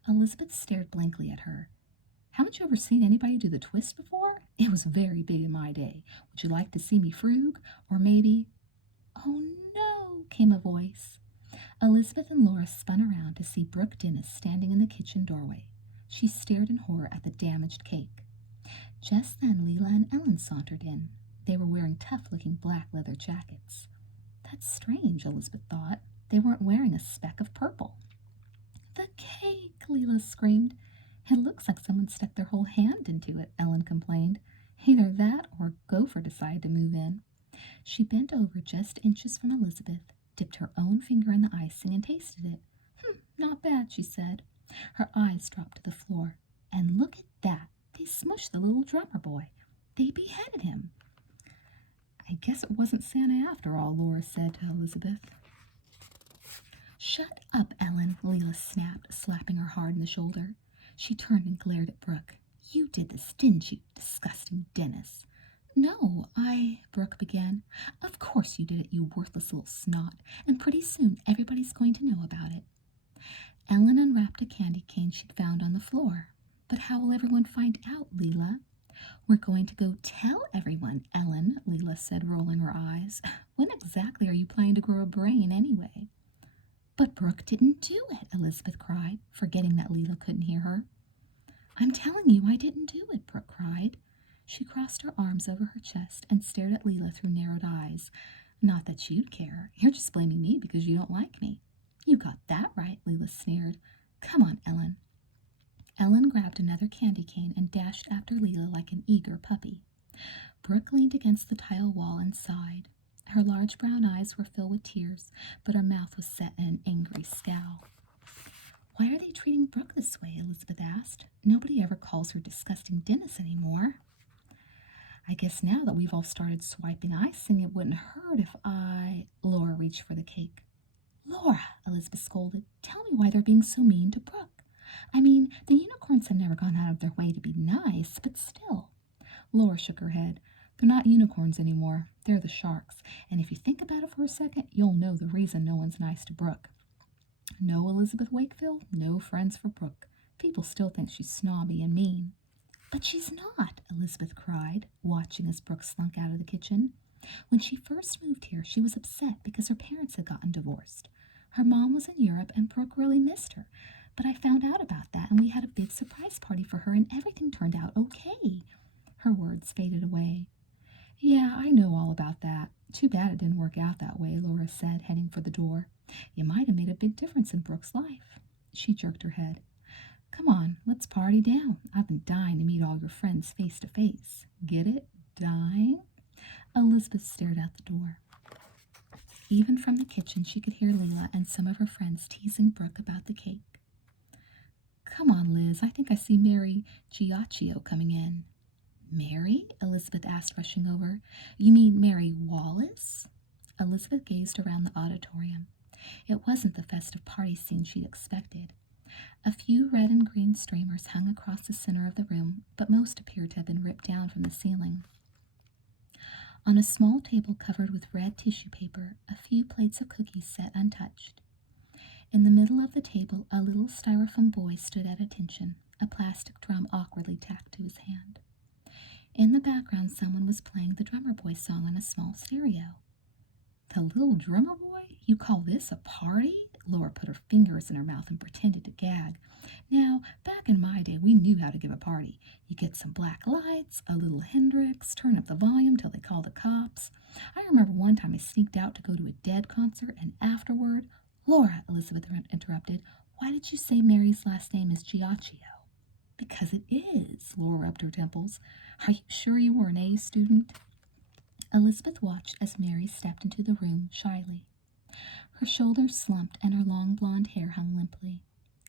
Elizabeth stared blankly at her. Haven't you ever seen anybody do the twist before? It was very big in my day. Would you like to see me frug? Or maybe... Oh, no, came a voice. Elizabeth and Laura spun around to see Brooke Dennis standing in the kitchen doorway. She stared in horror at the damaged cake. Just then Leela and Ellen sauntered in. They were wearing tough-looking black leather jackets. That's strange, Elizabeth thought. They weren't wearing a speck of purple. The cake, Leela screamed. It looks like someone stuck their whole hand into it, Ellen complained. Either that or Gopher decided to move in. She bent over just inches from Elizabeth, dipped her own finger in the icing, and tasted it. Not bad, she said. Her eyes dropped to the floor. And look at that. They smushed the little drummer boy. They beheaded him. I guess it wasn't Santa after all, Laura said to Elizabeth. Shut up, Ellen, Leela snapped, slapping her hard in the shoulder. She turned and glared at Brooke. You did this, didn't you, disgusting Dennis? No, Brooke began. Of course you did it, you worthless little snot, and pretty soon everybody's going to know about it. Ellen unwrapped a candy cane she'd found on the floor. But how will everyone find out, Leela? We're going to go tell everyone, Ellen, Leela said, rolling her eyes. When exactly are you planning to grow a brain, anyway? But Brooke didn't do it, Elizabeth cried, forgetting that Leela couldn't hear her. I'm telling you I didn't do it, Brooke cried. She crossed her arms over her chest and stared at Leela through narrowed eyes. Not that you'd care. You're just blaming me because you don't like me. You got that right, Leela sneered. Come on, Ellen. Ellen grabbed another candy cane and dashed after Leela like an eager puppy. Brooke leaned against the tile wall and sighed. Her large brown eyes were filled with tears, but her mouth was set in an angry scowl. Why are they treating Brooke this way? Elizabeth asked. Nobody ever calls her disgusting Dennis anymore. I guess now that we've all started swiping icing, it wouldn't hurt if Laura reached for the cake. Laura, Elizabeth scolded, tell me why they're being so mean to Brooke. I mean, the unicorns have never gone out of their way to be nice, but still. Laura shook her head. They're not unicorns anymore. They're the sharks. And if you think about it for a second, you'll know the reason no one's nice to Brooke. No Elizabeth Wakefield, no friends for Brooke. People still think she's snobby and mean. But she's not, Elizabeth cried, watching as Brooke slunk out of the kitchen. When she first moved here, she was upset because her parents had gotten divorced. Her mom was in Europe and Brooke really missed her. But I found out about that and we had a big surprise party for her and everything turned out okay. Her words faded away. Yeah, I know all about that. Too bad it didn't work out that way, Laura said, heading for the door. You might have made a big difference in Brooke's life. She jerked her head. Come on, let's party down. I've been dying to meet all your friends face to face. Get it? Dying? Elizabeth stared out the door. Even from the kitchen, she could hear Leela and some of her friends teasing Brooke about the cake. Come on, Liz, I think I see Mary Giacchio coming in. Mary? Elizabeth asked, rushing over. You mean Mary Wallace? Elizabeth gazed around the auditorium. It wasn't the festive party scene she'd expected. A few red and green streamers hung across the center of the room, but most appeared to have been ripped down from the ceiling. On a small table covered with red tissue paper, a few plates of cookies sat untouched. In the middle of the table, a little styrofoam boy stood at attention, a plastic drum awkwardly tacked to his hand. In the background, someone was playing the Drummer Boy song on a small stereo. The little drummer boy? You call this a party? Laura put her fingers in her mouth and pretended to gag. Now, back in my day, we knew how to give a party. You get some black lights, a little Hendrix, turn up the volume till they call the cops. I remember one time I sneaked out to go to a Dead concert, and afterward... Laura, Elizabeth interrupted, why did you say Mary's last name is Giacchio? Because it is, Laura rubbed her temples. Are you sure you were an A student? Elizabeth watched as Mary stepped into the room shyly. Her shoulders slumped and her long blonde hair hung limply.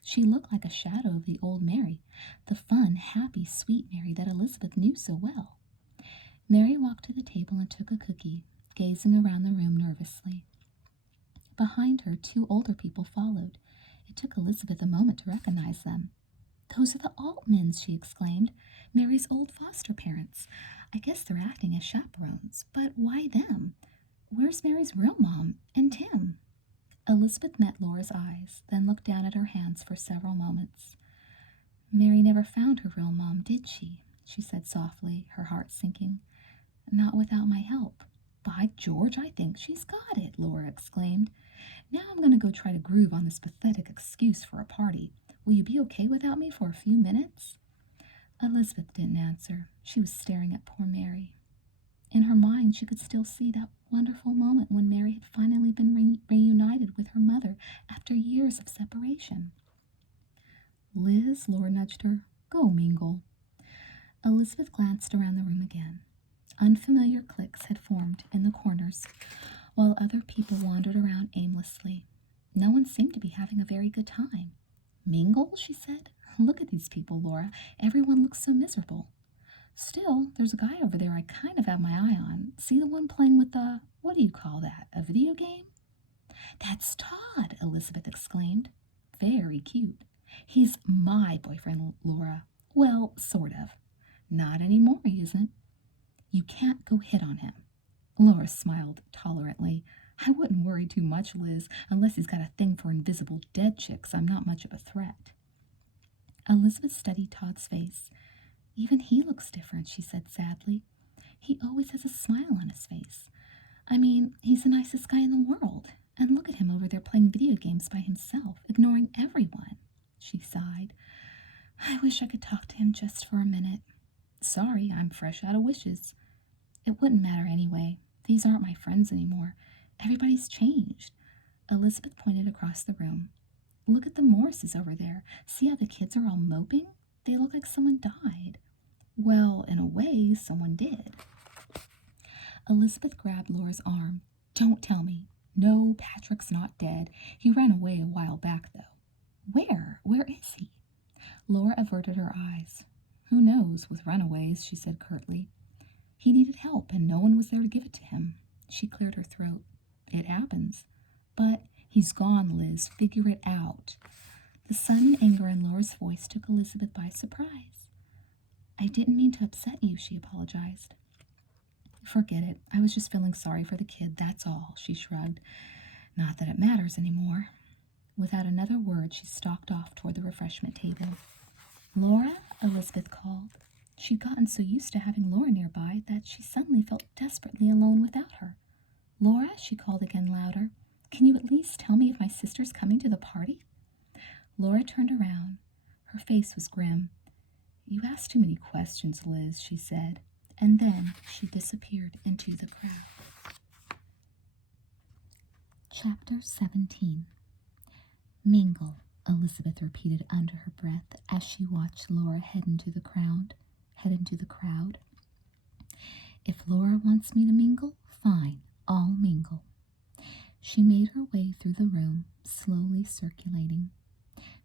She looked like a shadow of the old Mary, the fun, happy, sweet Mary that Elizabeth knew so well. Mary walked to the table and took a cookie, gazing around the room nervously. Behind her, two older people followed. It took Elizabeth a moment to recognize them. "Those are the Altmans," she exclaimed. "Mary's old foster parents. I guess they're acting as chaperones. But why them? Where's Mary's real mom and Tim?" Elizabeth met Laura's eyes, then looked down at her hands for several moments. "Mary never found her real mom, did she?" she said softly, her heart sinking. "Not without my help." "By George, I think she's got it," Laura exclaimed. "Now I'm going to go try to groove on this pathetic excuse for a party. Will you be okay without me for a few minutes?" Elizabeth didn't answer. She was staring at poor Mary. In her mind, she could still see that wonderful moment when Mary had finally been reunited with her mother after years of separation. "Liz," Laura nudged her, "go mingle." Elizabeth glanced around the room again. Unfamiliar cliques had formed in the corners, while other people wandered around aimlessly. No one seemed to be having a very good time. "Mingle?" she said. "Look at these people, Laura. Everyone looks so miserable. Still, there's a guy over there I kind of have my eye on. See the one playing with the, what do you call that, a video game?" "That's Todd," Elizabeth exclaimed. "Very cute." "He's my boyfriend, Laura." "Well, sort of." "Not anymore, he isn't." "You can't go hit on him." Laura smiled tolerantly. "I wouldn't worry too much, Liz. Unless he's got a thing for invisible dead chicks, I'm not much of a threat." Elizabeth studied Todd's face. "Even he looks different," she said sadly. "He always has a smile on his face. I mean, he's the nicest guy in the world. And look at him over there playing video games by himself, ignoring everyone." She sighed. "I wish I could talk to him just for a minute." "Sorry, I'm fresh out of wishes." "It wouldn't matter anyway. These aren't my friends anymore. Everybody's changed." Elizabeth pointed across the room. "Look at the Morrises over there. See how the kids are all moping? They look like someone died." "Well, in a way, someone did." Elizabeth grabbed Laura's arm. "Don't tell me." "No, Patrick's not dead. He ran away a while back, though." "Where? Where is he?" Laura averted her eyes. "Who knows, with runaways," she said curtly. "He needed help, and no one was there to give it to him." She cleared her throat. "It happens." "But he's gone, Liz. Figure it out." The sudden anger in Laura's voice took Elizabeth by surprise. "I didn't mean to upset you," she apologized. "Forget it. I was just feeling sorry for the kid, that's all," she shrugged. "Not that it matters anymore." Without another word, she stalked off toward the refreshment table. "Laura?" Elizabeth called. She'd gotten so used to having Laura nearby that she suddenly felt desperately alone without her. "Laura?" she called again louder. "Can you at least tell me if my sister's coming to the party?" Laura turned around. Her face was grim. "You ask too many questions, Liz," she said, and then she disappeared into the crowd. Chapter 17. "Mingle," Elizabeth repeated under her breath as she watched Laura head into the crowd. "If Laura wants me to mingle, fine, I'll mingle." She made her way through the room, slowly circulating.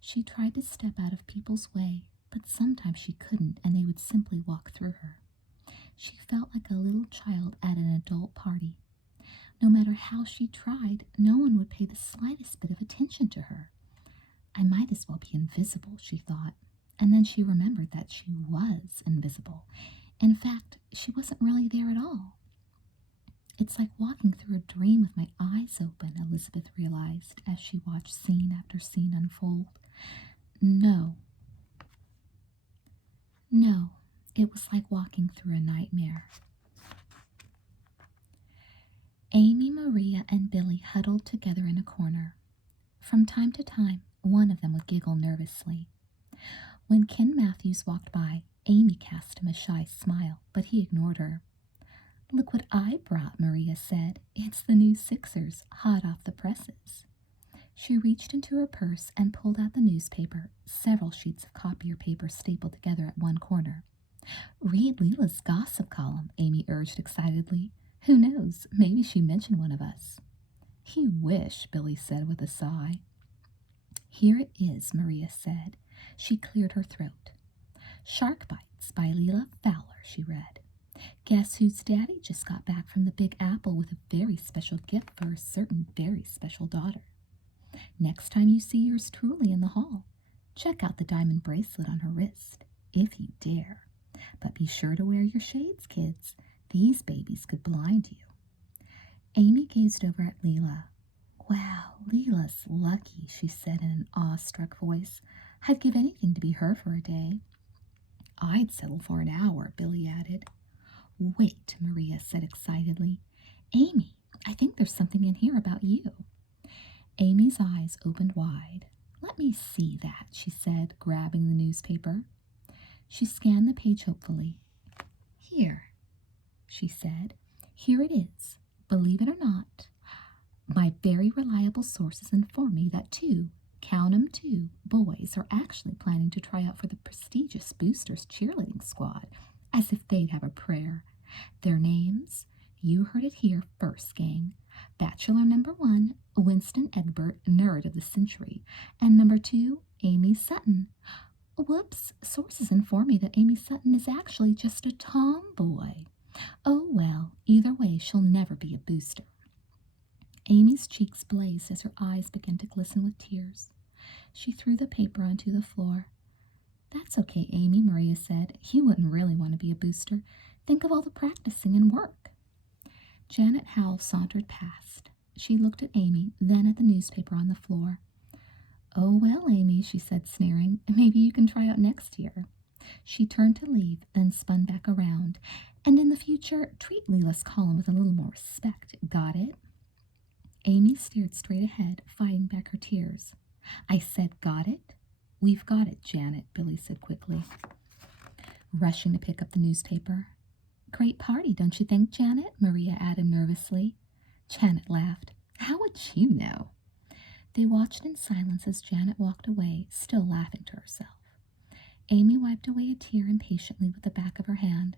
She tried to step out of people's way, but sometimes she couldn't, and they would simply walk through her. She felt like a little child at an adult party. No matter how she tried, no one would pay the slightest bit of attention to her. "I might as well be invisible," she thought, and then she remembered that she was invisible. In fact, she wasn't really there at all. "It's like walking through a dream with my eyes open," Elizabeth realized as she watched scene after scene unfold. No, it was like walking through a nightmare. Amy, Maria, and Billy huddled together in a corner. From time to time, one of them would giggle nervously. When Ken Matthews walked by, Amy cast him a shy smile, but he ignored her. "Look what I brought," Maria said. "It's the new Sixers, hot off the presses." She reached into her purse and pulled out the newspaper, several sheets of copier paper stapled together at one corner. "Read Leela's gossip column," Amy urged excitedly. "Who knows, maybe she mentioned one of us." "You wish," Billy said with a sigh. "Here it is," Maria said. She cleared her throat. "Shark Bites by Leila Fowler," she read. "Guess whose daddy just got back from the Big Apple with a very special gift for a certain very special daughter. Next time you see yours truly in the hall, check out the diamond bracelet on her wrist, if you dare. But be sure to wear your shades, kids. These babies could blind you." Amy gazed over at Leila. "Wow, Leila's lucky," she said in an awestruck voice. "I'd give anything to be her for a day." "I'd settle for an hour," Billy added. "Wait," Maria said excitedly. "Amy, I think there's something in here about you." Amy's eyes opened wide. "Let me see that," she said, grabbing the newspaper. She scanned the page hopefully. "Here," she said. "Here it is. Believe it or not, my very reliable sources inform me that count 'em two, boys are actually planning to try out for the prestigious Boosters cheerleading squad, as if they'd have a prayer. Their names, you heard it here first, gang. Bachelor number 1, Winston Egbert, nerd of the century, and number 2, Amy Sutton. Whoops, sources inform me that Amy Sutton is actually just a tomboy. Oh well, either way, she'll never be a booster." Amy's cheeks blazed as her eyes began to glisten with tears. She threw the paper onto the floor. "That's okay, Amy," Maria said. "You wouldn't really want to be a booster. Think of all the practicing and work." Janet Howell sauntered past. She looked at Amy, then at the newspaper on the floor. "Oh, well, Amy," she said, sneering, "maybe you can try out next year." She turned to leave, then spun back around. "And in the future, treat Leila's column with a little more respect. Got it?" Amy stared straight ahead, fighting back her tears. "I said got it?" "We've got it, Janet," Billy said quickly, rushing to pick up the newspaper. "Great party, don't you think, Janet?" Maria added nervously. Janet laughed. "How would you know?" They watched in silence as Janet walked away, still laughing to herself. Amy wiped away a tear impatiently with the back of her hand.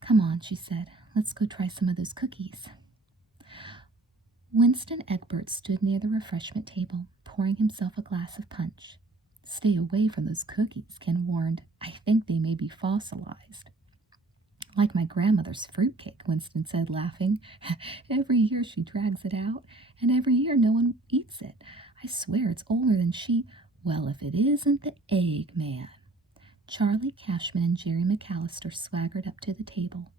"Come on," she said. "Let's go try some of those cookies." Winston Egbert stood near the refreshment table, pouring himself a glass of punch. "Stay away from those cookies," Ken warned. "I think they may be fossilized." "Like my grandmother's fruitcake," Winston said, laughing. "Every year she drags it out, and every year no one eats it. I swear it's older than she—" "Well, if it isn't the Egg Man." Charlie Cashman and Jerry McAllister swaggered up to the table.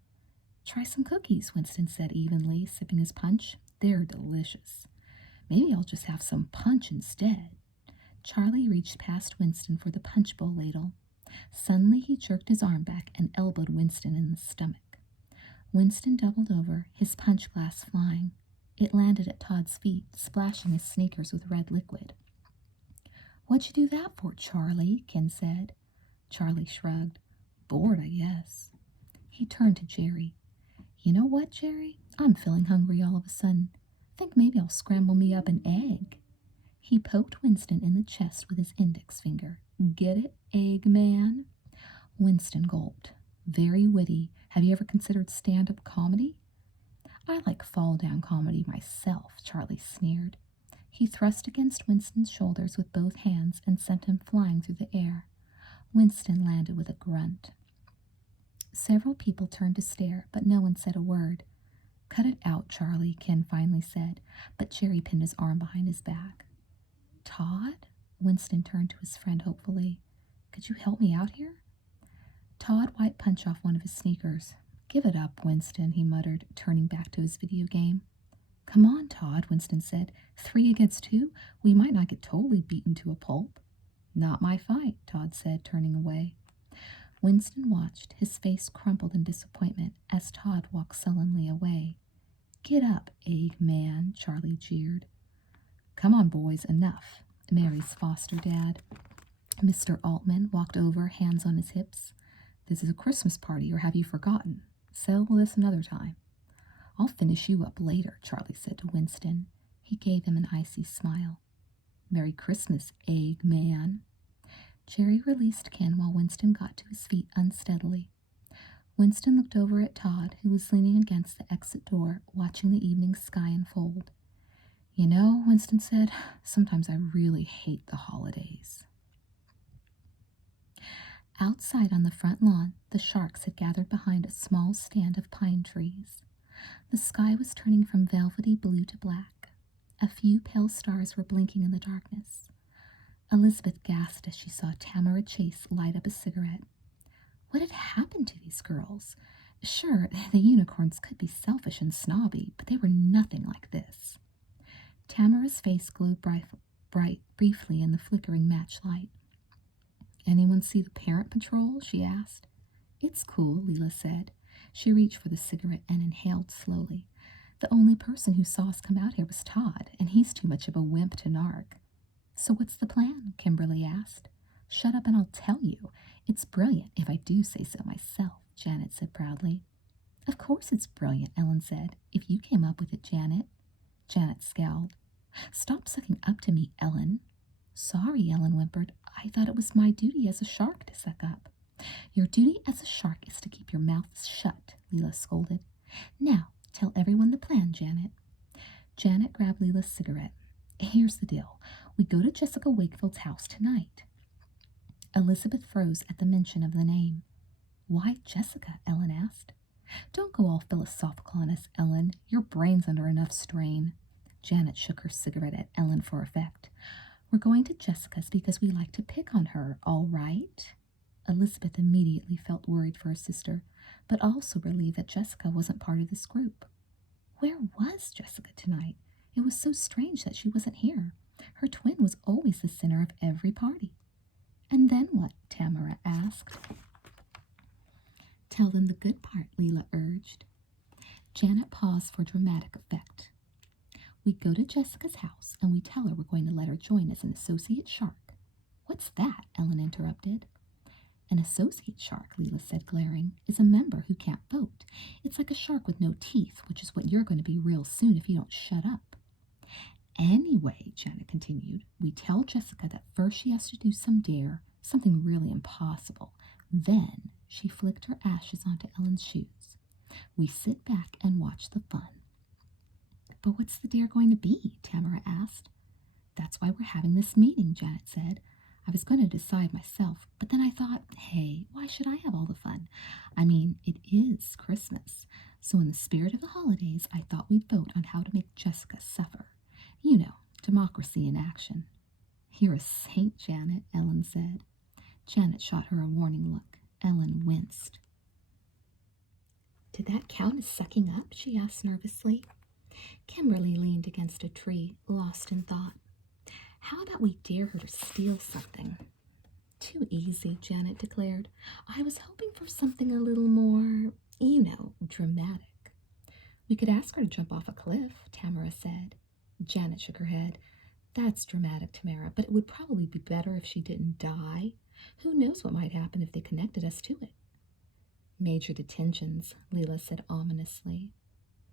"Try some cookies," Winston said evenly, sipping his punch. "They're delicious." "Maybe I'll just have some punch instead." Charlie reached past Winston for the punch bowl ladle. Suddenly he jerked his arm back and elbowed Winston in the stomach. Winston doubled over, his punch glass flying. It landed at Todd's feet, splashing his sneakers with red liquid. "What'd you do that for, Charlie?" Ken said. Charlie shrugged. "Bored, I guess." He turned to Jerry. "You know what, Jerry? I'm feeling hungry all of a sudden. Think maybe I'll scramble me up an egg." He poked Winston in the chest with his index finger. "Get it, Egg Man?" Winston gulped. "Very witty. Have you ever considered stand-up comedy?" "I like fall-down comedy myself," Charlie sneered. He thrust against Winston's shoulders with both hands and sent him flying through the air. Winston landed with a grunt. Several people turned to stare, but no one said a word. "Cut it out, Charlie," Ken finally said, but Jerry pinned his arm behind his back. "Todd?" Winston turned to his friend hopefully. "Could you help me out here?" Todd wiped punch off one of his sneakers. "Give it up, Winston," he muttered, turning back to his video game. "Come on, Todd," Winston said. 3 against 2? We might not get totally beaten to a pulp." "Not my fight," Todd said, turning away. Winston watched, his face crumpled in disappointment, as Todd walked sullenly away. "Get up, Egg Man," Charlie jeered. "Come on, boys, enough." Mary's foster dad, Mr. Altman, walked over, hands on his hips. "This is a Christmas party, or have you forgotten? Settle this another time." "I'll finish you up later," Charlie said to Winston. He gave him an icy smile. "Merry Christmas, Egg Man." Jerry released Ken while Winston got to his feet unsteadily. Winston looked over at Todd, who was leaning against the exit door, watching the evening sky unfold. You know, Winston said, sometimes I really hate the holidays. Outside on the front lawn, the sharks had gathered behind a small stand of pine trees. The sky was turning from velvety blue to black. A few pale stars were blinking in the darkness. Elizabeth gasped as she saw Tamara Chase light up a cigarette. What had happened to these girls? Sure, the unicorns could be selfish and snobby, but they were nothing like this. Tamara's face glowed briefly in the flickering matchlight. Anyone see the parent patrol? She asked. It's cool, Leela said. She reached for the cigarette and inhaled slowly. The only person who saw us come out here was Todd, and he's too much of a wimp to narc. So what's the plan? Kimberly asked. Shut up and I'll tell you. It's brilliant, if I do say so myself, Janet said proudly. Of course it's brilliant, Ellen said. If you came up with it, Janet. Janet scowled. Stop sucking up to me, Ellen. Sorry, Ellen whimpered. I thought it was my duty as a shark to suck up. Your duty as a shark is to keep your mouth shut, Leela scolded. Now, tell everyone the plan, Janet. Janet grabbed Leela's cigarette. Here's the deal. We go to Jessica Wakefield's house tonight. Elizabeth froze at the mention of the name. Why Jessica? Ellen asked. Don't go all philosophical on us, Ellen. Your brain's under enough strain. Janet shook her cigarette at Ellen for effect. We're going to Jessica's because we like to pick on her, all right? Elizabeth immediately felt worried for her sister, but also relieved that Jessica wasn't part of this group. Where was Jessica tonight? It was so strange that she wasn't here. Her twin was always the center of every party. And then what? Tamara asked. Tell them the good part, Leela urged. Janet paused for dramatic effect. We go to Jessica's house and we tell her we're going to let her join as an associate shark. What's that? Ellen interrupted. An associate shark, Leela said, glaring, is a member who can't vote. It's like a shark with no teeth, which is what you're going to be real soon if you don't shut up. Anyway, Janet continued, we tell Jessica that first she has to do some dare, something really impossible. Then she flicked her ashes onto Ellen's shoes. We sit back and watch the fun. But what's the dare going to be? Tamara asked. That's why we're having this meeting, Janet said. I was going to decide myself, but then I thought, hey, why should I have all the fun? I mean, it is Christmas. So in the spirit of the holidays, I thought we'd vote on how to make Jessica suffer. You know, democracy in action. You're a saint, Janet, Ellen said. Janet shot her a warning look. Ellen winced. Did that count as sucking up? She asked nervously. Kimberly leaned against a tree, lost in thought. How about we dare her to steal something? Too easy, Janet declared. I was hoping for something a little more, dramatic. We could ask her to jump off a cliff, Tamara said. Janet shook her head. That's dramatic, Tamara, but it would probably be better if she didn't die. Who knows what might happen if they connected us to it? Major detentions, Leela said ominously.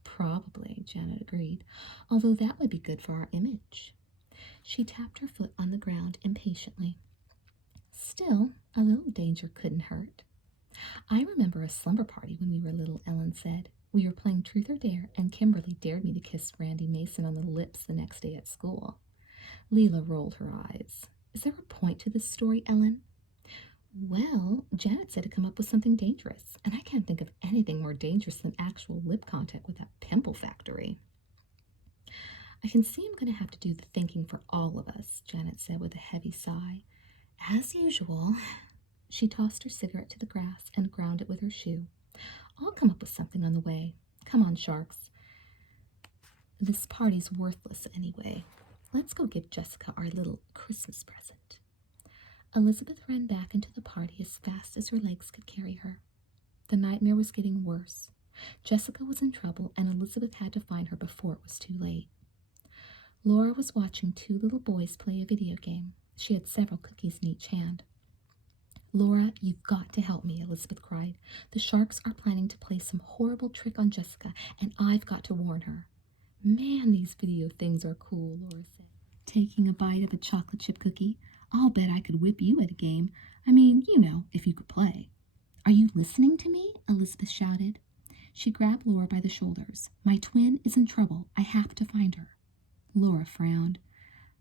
Probably, Janet agreed, although that would be good for our image. She tapped her foot on the ground impatiently. Still, a little danger couldn't hurt. I remember a slumber party when we were little, Ellen said. We were playing Truth or Dare, and Kimberly dared me to kiss Randy Mason on the lips the next day at school. Leela rolled her eyes. Is there a point to this story, Ellen? Well, Janet said to come up with something dangerous, and I can't think of anything more dangerous than actual lip contact with that pimple factory. I can see I'm going to have to do the thinking for all of us, Janet said with a heavy sigh. As usual. She tossed her cigarette to the grass and ground it with her shoe. I'll come up with something on the way. Come on, sharks. This party's worthless anyway. Let's go give Jessica our little Christmas present. Elizabeth ran back into the party as fast as her legs could carry her. The nightmare was getting worse. Jessica was in trouble, and Elizabeth had to find her before it was too late. Laura was watching two little boys play a video game. She had several cookies in each hand. Laura, you've got to help me, Elizabeth cried. The sharks are planning to play some horrible trick on Jessica, and I've got to warn her. Man, these video things are cool, Laura said, taking a bite of a chocolate chip cookie. I'll bet I could whip you at a game. I mean, if you could play. Are you listening to me? Elizabeth shouted. She grabbed Laura by the shoulders. My twin is in trouble. I have to find her. Laura frowned.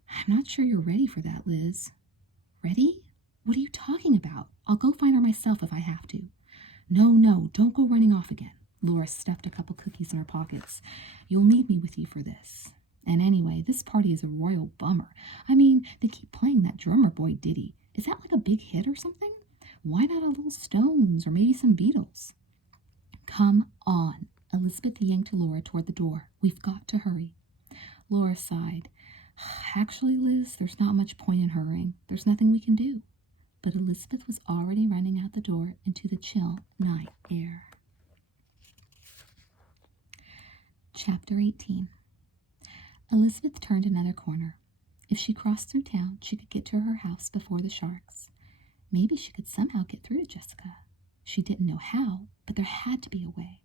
I'm not sure you're ready for that, Liz. Ready? What are you talking about? I'll go find her myself if I have to. No, don't go running off again. Laura stuffed a couple cookies in her pockets. You'll need me with you for this. And anyway, this party is a royal bummer. I mean, they keep playing that drummer boy ditty. Is that like a big hit or something? Why not a little Stones or maybe some Beatles? Come on. Elizabeth yanked Laura toward the door. We've got to hurry. Laura sighed. Actually, Liz, there's not much point in hurrying. There's nothing we can do. But Elizabeth was already running out the door into the chill night air. Chapter 18. Elizabeth turned another corner. If she crossed through town, she could get to her house before the sharks. Maybe she could somehow get through to Jessica. She didn't know how, but there had to be a way.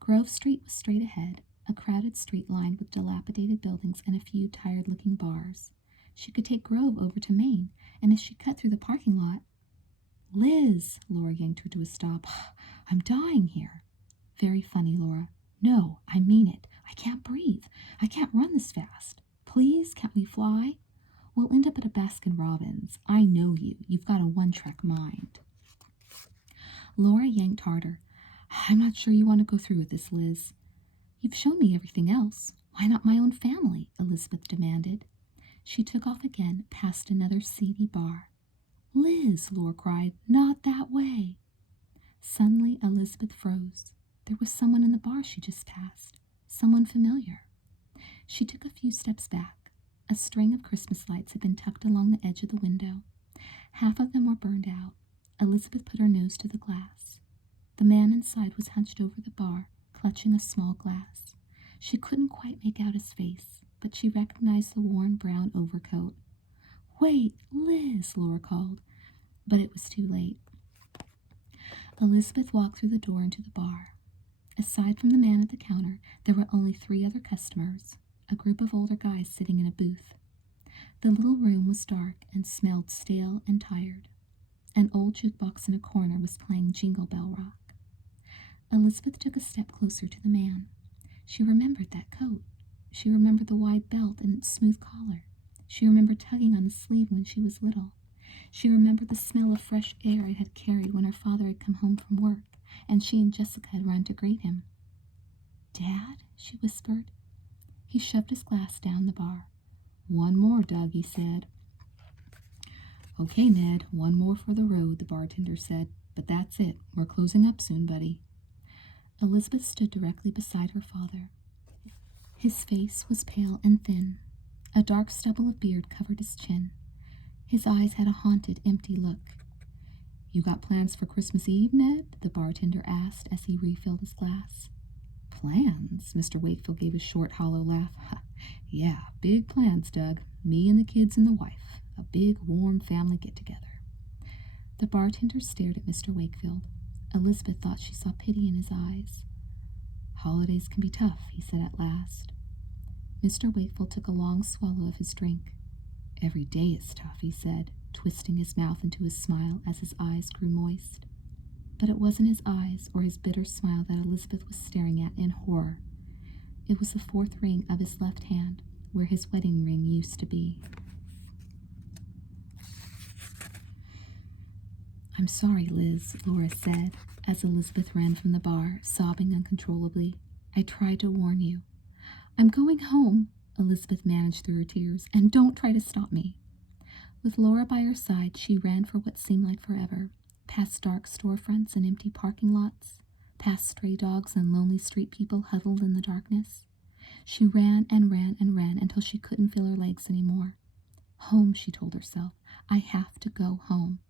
Grove Street was straight ahead, a crowded street lined with dilapidated buildings and a few tired-looking bars. She could take Grove over to Main, and as she cut through the parking lot... Liz! Laura yanked her to a stop. I'm dying here. Very funny, Laura. No, I mean it. I can't breathe. I can't run this fast. Please, can't we fly? We'll end up at a Baskin-Robbins. I know you. You've got a one-track mind. Laura yanked harder. I'm not sure you want to go through with this, Liz. You've shown me everything else. Why not my own family? Elizabeth demanded. She took off again, past another seedy bar. Liz, Laura cried, not that way. Suddenly, Elizabeth froze. There was someone in the bar she just passed. Someone familiar. She took a few steps back. A string of Christmas lights had been tucked along the edge of the window. Half of them were burned out. Elizabeth put her nose to the glass. The man inside was hunched over the bar, clutching a small glass. She couldn't quite make out his face, but she recognized the worn brown overcoat. Wait, Liz, Laura called, but it was too late. Elizabeth walked through the door into the bar. Aside from the man at the counter, there were only 3 other customers, a group of older guys sitting in a booth. The little room was dark and smelled stale and tired. An old jukebox in a corner was playing Jingle Bell Rock. Elizabeth took a step closer to the man. She remembered that coat. She remembered the wide belt and its smooth collar. She remembered tugging on the sleeve when she was little. She remembered the smell of fresh air it had carried when her father had come home from work, and she and Jessica had run to greet him. Dad? She whispered. He shoved his glass down the bar. One more, Doug, he said. Okay, Ned, one more for the road, the bartender said. But that's it. We're closing up soon, buddy. Elizabeth stood directly beside her father. His face was pale and thin. A dark stubble of beard covered his chin. His eyes had a haunted, empty look. You got plans for Christmas Eve, Ned? The bartender asked as he refilled his glass. Plans? Mr. Wakefield gave a short, hollow laugh. Yeah, big plans, Doug. Me and the kids and the wife. A big, warm family get-together. The bartender stared at Mr. Wakefield. Elizabeth thought she saw pity in his eyes. Holidays can be tough, he said at last. Mr. Wakefield took a long swallow of his drink. Every day is tough, he said, twisting his mouth into a smile as his eyes grew moist. But it wasn't his eyes or his bitter smile that Elizabeth was staring at in horror. It was the 4th ring of his left hand, where his wedding ring used to be. I'm sorry, Liz, Laura said, as Elizabeth ran from the bar, sobbing uncontrollably. I tried to warn you. I'm going home, Elizabeth managed through her tears, and don't try to stop me. With Laura by her side, she ran for what seemed like forever, past dark storefronts and empty parking lots, past stray dogs and lonely street people huddled in the darkness. She ran and ran and ran until she couldn't feel her legs anymore. Home, she told herself. I have to go home.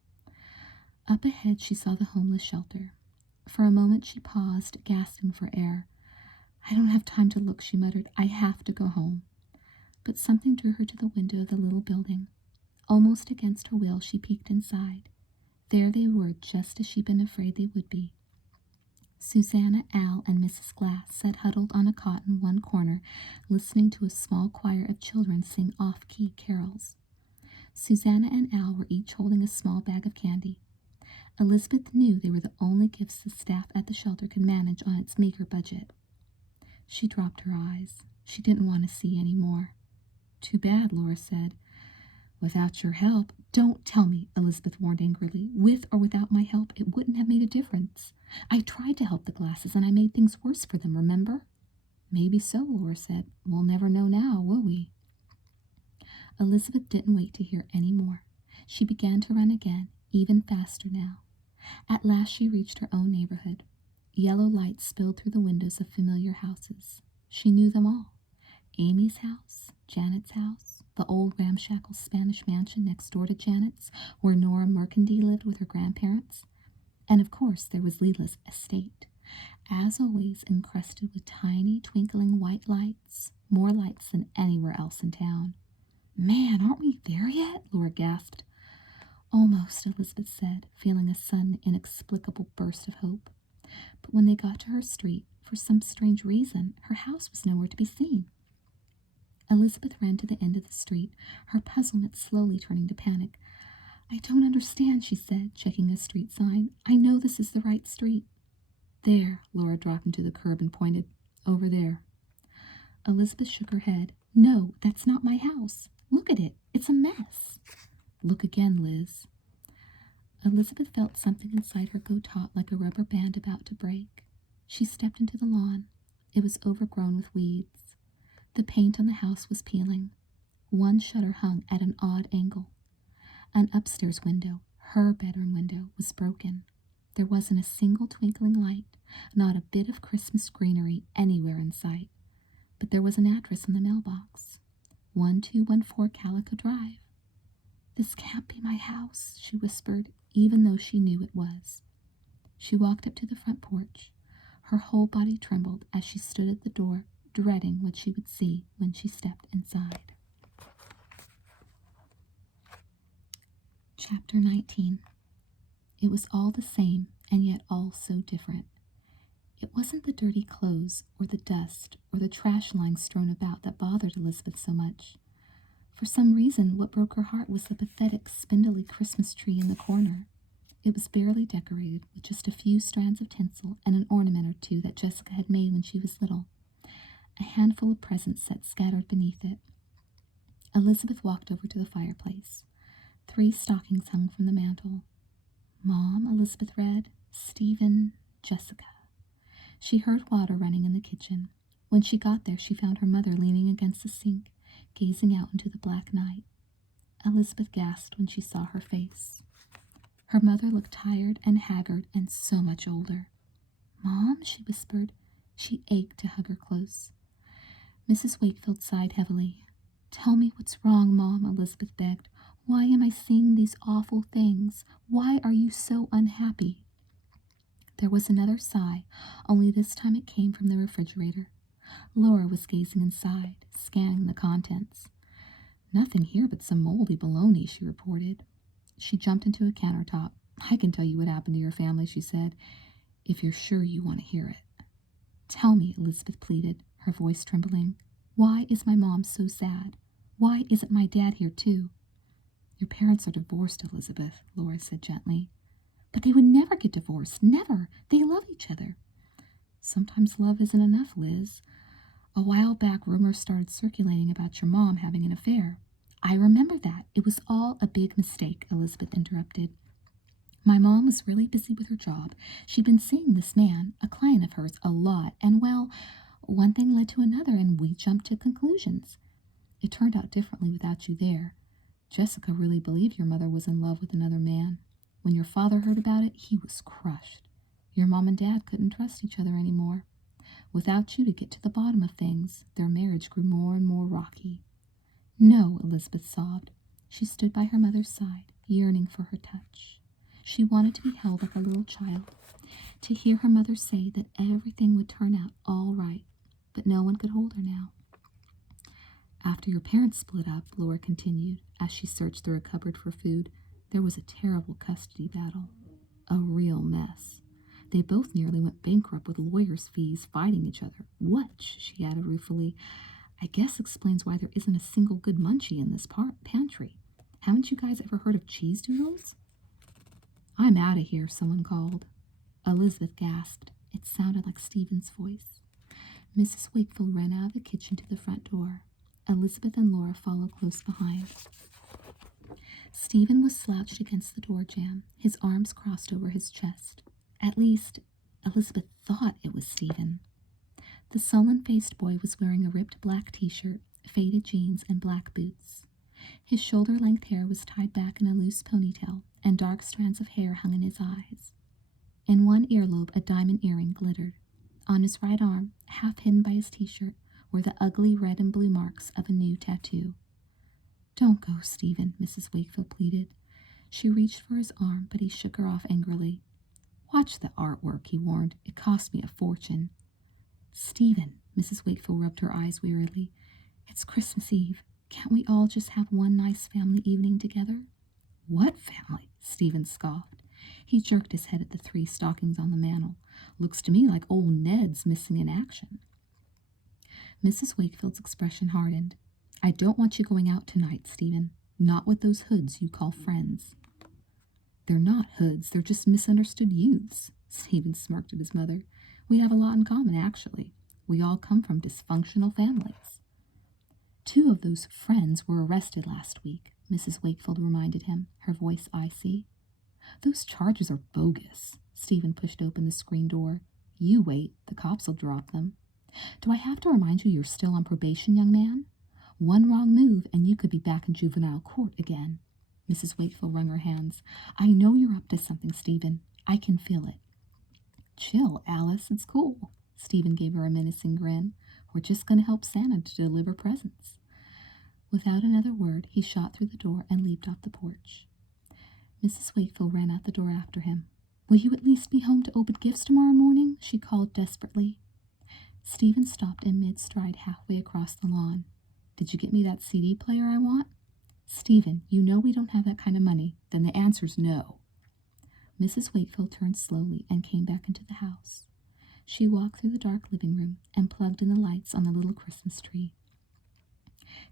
Up ahead, she saw the homeless shelter. For a moment, she paused, gasping for air. I don't have time to look, she muttered. I have to go home. But something drew her to the window of the little building. Almost against her will, she peeked inside. There they were, just as she'd been afraid they would be. Susanna, Al, and Mrs. Glass sat huddled on a cot in one corner, listening to a small choir of children sing off-key carols. Susanna and Al were each holding a small bag of candy. Elizabeth knew they were the only gifts the staff at the shelter could manage on its meager budget. She dropped her eyes. She didn't want to see any more. Too bad, Laura said. Without your help, don't tell me, Elizabeth warned angrily. With or without my help, it wouldn't have made a difference. I tried to help the Glasses, and I made things worse for them, remember? Maybe so, Laura said. We'll never know now, will we? Elizabeth didn't wait to hear any more. She began to run again, even faster now. At last she reached her own neighborhood. Yellow lights spilled through the windows of familiar houses. She knew them all. Amy's house, Janet's house, the old ramshackle Spanish mansion next door to Janet's, where Nora Mercandy lived with her grandparents. And of course there was Leila's estate, as always encrusted with tiny, twinkling white lights, more lights than anywhere else in town. Man, aren't we there yet? Laura gasped. Almost, Elizabeth said, feeling a sudden, inexplicable burst of hope. But when they got to her street, for some strange reason, her house was nowhere to be seen. Elizabeth ran to the end of the street, her puzzlement slowly turning to panic. I don't understand, she said, checking a street sign. I know this is the right street. There, Laura dropped him to the curb and pointed. Over there. Elizabeth shook her head. No, that's not my house. Look at it. It's a mess. Look again, Liz. Elizabeth felt something inside her go taut like a rubber band about to break. She stepped into the lawn. It was overgrown with weeds. The paint on the house was peeling. One shutter hung at an odd angle. An upstairs window, her bedroom window, was broken. There wasn't a single twinkling light, not a bit of Christmas greenery anywhere in sight. But there was an address in the mailbox. 1214 Calico Drive. This can't be my house, she whispered, even though she knew it was. She walked up to the front porch. Her whole body trembled as she stood at the door, dreading what she would see when she stepped inside. Chapter 19. It was all the same, and yet all so different. It wasn't the dirty clothes, or the dust, or the trash lying strewn about that bothered Elizabeth so much. For some reason, what broke her heart was the pathetic, spindly Christmas tree in the corner. It was barely decorated, with just a few strands of tinsel and an ornament or two that Jessica had made when she was little. A handful of presents sat scattered beneath it. Elizabeth walked over to the fireplace. 3 stockings hung from the mantel. Mom, Elizabeth read, Stephen, Jessica. She heard water running in the kitchen. When she got there, she found her mother leaning against the sink, gazing out into the black night. Elizabeth gasped when she saw her face. Her mother looked tired and haggard and so much older. Mom, she whispered. She ached to hug her close. Mrs. Wakefield sighed heavily. Tell me what's wrong, Mom, Elizabeth begged. Why am I seeing these awful things? Why are you so unhappy? There was another sigh, only this time it came from the refrigerator. Laura was gazing inside, scanning the contents. Nothing here but some moldy bologna, she reported. She jumped into a countertop. I can tell you what happened to your family, she said, if you're sure you want to hear it. Tell me, Elizabeth pleaded, her voice trembling. Why is my mom so sad? Why isn't my dad here too? Your parents are divorced, Elizabeth, Laura said gently. But they would never get divorced, never. They love each other. Sometimes love isn't enough, Liz. A while back, rumors started circulating about your mom having an affair. I remember that. It was all a big mistake, Elizabeth interrupted. My mom was really busy with her job. She'd been seeing this man, a client of hers, a lot, and well, one thing led to another, and we jumped to conclusions. It turned out differently without you there. Jessica really believed your mother was in love with another man. When your father heard about it, he was crushed. Your mom and dad couldn't trust each other anymore. Without you to get to the bottom of things, their marriage grew more and more rocky. No, Elizabeth sobbed. She stood by her mother's side, yearning for her touch. She wanted to be held like a little child, to hear her mother say that everything would turn out all right, but no one could hold her now. After your parents split up, Laura continued, as she searched through a cupboard for food, there was a terrible custody battle. A real mess. They both nearly went bankrupt with lawyers' fees fighting each other. Which, she added ruefully, I guess explains why there isn't a single good munchie in this pantry. Haven't you guys ever heard of cheese doodles? I'm out of here, someone called. Elizabeth gasped. It sounded like Stephen's voice. Mrs. Wakefield ran out of the kitchen to the front door. Elizabeth and Laura followed close behind. Stephen was slouched against the door jamb, his arms crossed over his chest. At least, Elizabeth thought it was Stephen. The sullen-faced boy was wearing a ripped black t-shirt, faded jeans, and black boots. His shoulder-length hair was tied back in a loose ponytail, and dark strands of hair hung in his eyes. In one earlobe, a diamond earring glittered. On his right arm, half hidden by his t-shirt, were the ugly red and blue marks of a new tattoo. "Don't go, Stephen," Mrs. Wakefield pleaded. She reached for his arm, but he shook her off angrily. "Watch the artwork," he warned. "It cost me a fortune." "Stephen," Mrs. Wakefield rubbed her eyes wearily. "It's Christmas Eve. Can't we all just have one nice family evening together?" "What family?" Stephen scoffed. He jerked his head at the 3 stockings on the mantel. "Looks to me like old Ned's missing in action." Mrs. Wakefield's expression hardened. "I don't want you going out tonight, Stephen. Not with those hoods you call friends." "They're not hoods, they're just misunderstood youths." Stephen smirked at his mother. "We have a lot in common, actually. We all come from dysfunctional families." "2 of those friends were arrested last week," Mrs. Wakefield reminded him, her voice icy. "Those charges are bogus." Stephen pushed open the screen door. "You wait, the cops will drop them." "Do I have to remind you you're still on probation, young man? One wrong move and you could be back in juvenile court again." Mrs. Wakefield wrung her hands. "I know you're up to something, Stephen. I can feel it." "Chill, Alice. It's cool." Stephen gave her a menacing grin. "We're just going to help Santa to deliver presents." Without another word, he shot through the door and leaped off the porch. Mrs. Wakefield ran out the door after him. "Will you at least be home to open gifts tomorrow morning?" she called desperately. Stephen stopped in mid-stride halfway across the lawn. "Did you get me that CD player I want?" "Stephen, you know we don't have that kind of money." "Then the answer's no." Mrs. Wakefield turned slowly and came back into the house. She walked through the dark living room and plugged in the lights on the little Christmas tree.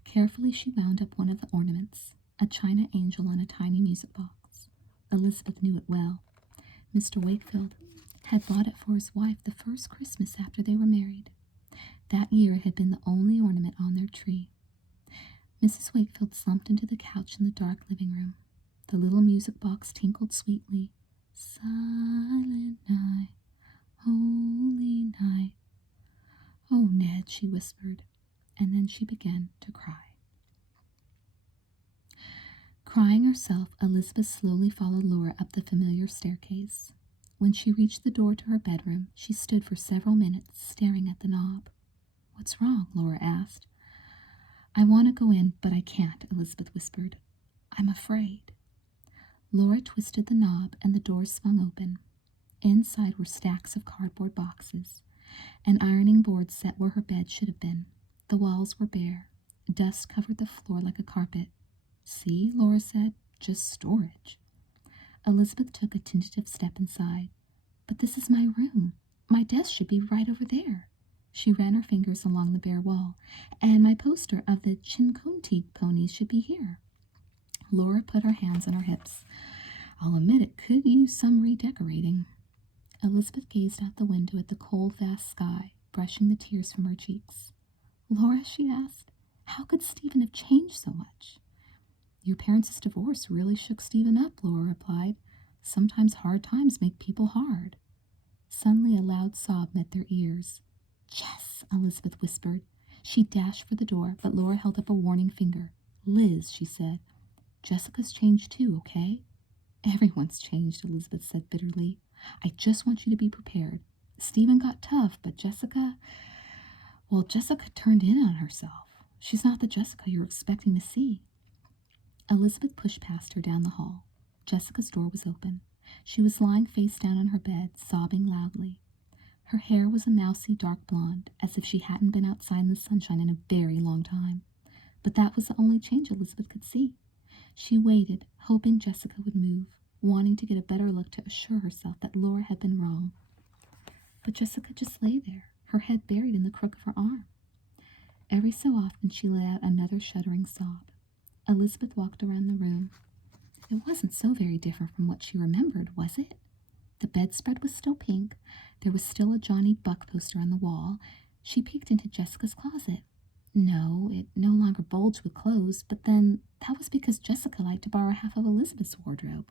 Carefully she wound up one of the ornaments, a china angel on a tiny music box. Elizabeth knew it well. Mr. Wakefield had bought it for his wife the first Christmas after they were married. That year it had been the only ornament on their tree. Mrs. Wakefield slumped into the couch in the dark living room. The little music box tinkled sweetly. "Silent night, holy night." "Oh, Ned," she whispered, and then she began to cry. Crying herself, Elizabeth slowly followed Laura up the familiar staircase. When she reached the door to her bedroom, she stood for several minutes staring at the knob. "What's wrong?" Laura asked. "I want to go in, but I can't," Elizabeth whispered. "I'm afraid." Laura twisted the knob and the door swung open. Inside were stacks of cardboard boxes. An ironing board set where her bed should have been. The walls were bare. Dust covered the floor like a carpet. "See," Laura said, "just storage." Elizabeth took a tentative step inside. "But this is my room. My desk should be right over there." She ran her fingers along the bare wall. "And my poster of the Chincoteague ponies should be here." Laura put her hands on her hips. "I'll admit it could use some redecorating." Elizabeth gazed out the window at the cold, vast sky, brushing the tears from her cheeks. "Laura," she asked, "how could Stephen have changed so much?" "Your parents' divorce really shook Stephen up," Laura replied. "Sometimes hard times make people hard." Suddenly a loud sob met their ears. "Jess," Elizabeth whispered. She dashed for the door, but Laura held up a warning finger. "Liz," she said, "Jessica's changed too, okay?" "Everyone's changed," Elizabeth said bitterly. "I just want you to be prepared. Stephen got tough, but Jessica turned in on herself. She's not the Jessica you're expecting to see." Elizabeth pushed past her down the hall. Jessica's door was open. She was lying face down on her bed, sobbing loudly. Her hair was a mousy dark blonde, as if she hadn't been outside in the sunshine in a very long time. But that was the only change Elizabeth could see. She waited, hoping Jessica would move, wanting to get a better look to assure herself that Laura had been wrong. But Jessica just lay there, her head buried in the crook of her arm. Every so often she let out another shuddering sob. Elizabeth walked around the room. It wasn't so very different from what she remembered, was it? The bedspread was still pink. There was still a Johnny Buck poster on the wall. She peeked into Jessica's closet. No, it no longer bulged with clothes, but then that was because Jessica liked to borrow half of Elizabeth's wardrobe.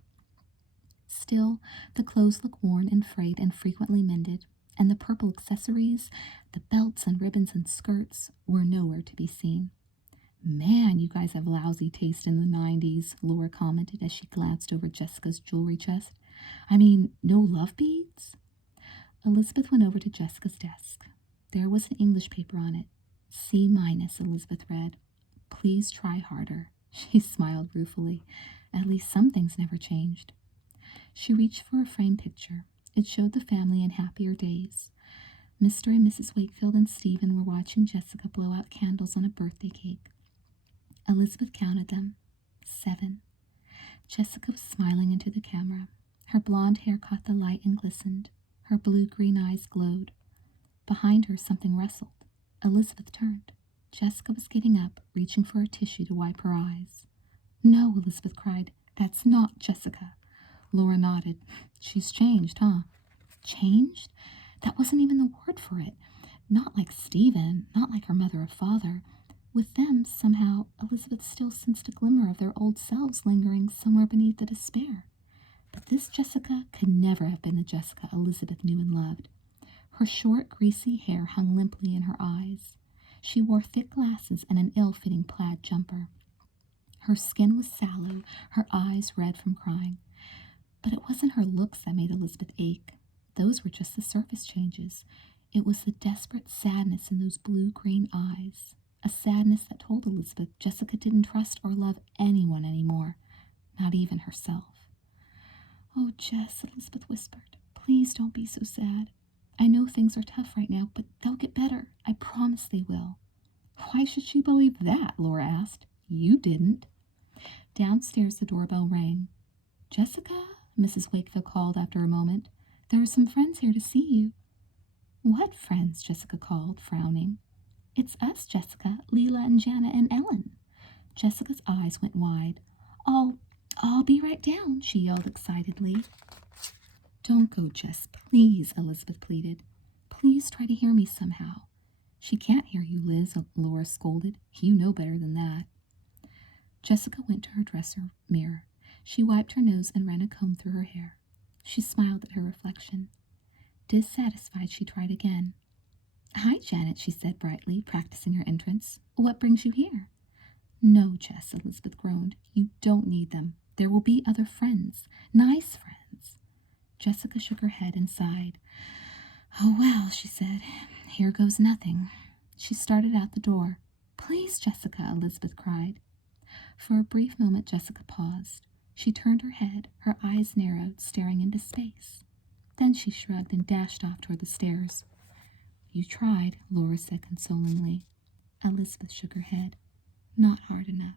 Still, the clothes looked worn and frayed and frequently mended, and the purple accessories, the belts and ribbons and skirts, were nowhere to be seen. Man, you guys have lousy taste in the 90s, Laura commented as she glanced over Jessica's jewelry chest. I mean, no love beads? Elizabeth went over to Jessica's desk. There was an English paper on it. C minus, Elizabeth read. Please try harder. She smiled ruefully. At least some things never changed. She reached for a framed picture. It showed the family in happier days. Mr. and Mrs. Wakefield and Stephen were watching Jessica blow out candles on a birthday cake. Elizabeth counted them. 7. Jessica was smiling into the camera. Her blonde hair caught the light and glistened. Her blue-green eyes glowed. Behind her, something rustled. Elizabeth turned. Jessica was getting up, reaching for a tissue to wipe her eyes. No, Elizabeth cried. That's not Jessica. Laura nodded. She's changed, huh? Changed? That wasn't even the word for it. Not like Stephen, not like her mother or father. With them, somehow, Elizabeth still sensed a glimmer of their old selves lingering somewhere beneath the despair. But this Jessica could never have been the Jessica Elizabeth knew and loved. Her short, greasy hair hung limply in her eyes. She wore thick glasses and an ill-fitting plaid jumper. Her skin was sallow, her eyes red from crying. But it wasn't her looks that made Elizabeth ache. Those were just the surface changes. It was the desperate sadness in those blue-green eyes. A sadness that told Elizabeth Jessica didn't trust or love anyone anymore, not even herself. Oh, Jess, Elizabeth whispered, please don't be so sad. I know things are tough right now, but they'll get better. I promise they will. Why should she believe that? Laura asked. You didn't. Downstairs the doorbell rang. Jessica? Mrs. Wakefield called after a moment. There are some friends here to see you. What friends? Jessica called, frowning. It's us, Jessica, Leela and Jana and Ellen. Jessica's eyes went wide. I'll be right down, she yelled excitedly. Don't go, Jess, please, Elizabeth pleaded. Please try to hear me somehow. She can't hear you, Liz, Laura scolded. You know better than that. Jessica went to her dresser mirror. She wiped her nose and ran a comb through her hair. She smiled at her reflection. Dissatisfied, she tried again. Hi, Janet, she said brightly, practicing her entrance. What brings you here? No, Jess, Elizabeth groaned. You don't need them. There will be other friends. Nice friends. Jessica shook her head and sighed. Oh, well, she said. Here goes nothing. She started out the door. Please, Jessica, Elizabeth cried. For a brief moment, Jessica paused. She turned her head, her eyes narrowed, staring into space. Then she shrugged and dashed off toward the stairs. You tried, Laura said consolingly. Elizabeth shook her head. Not hard enough.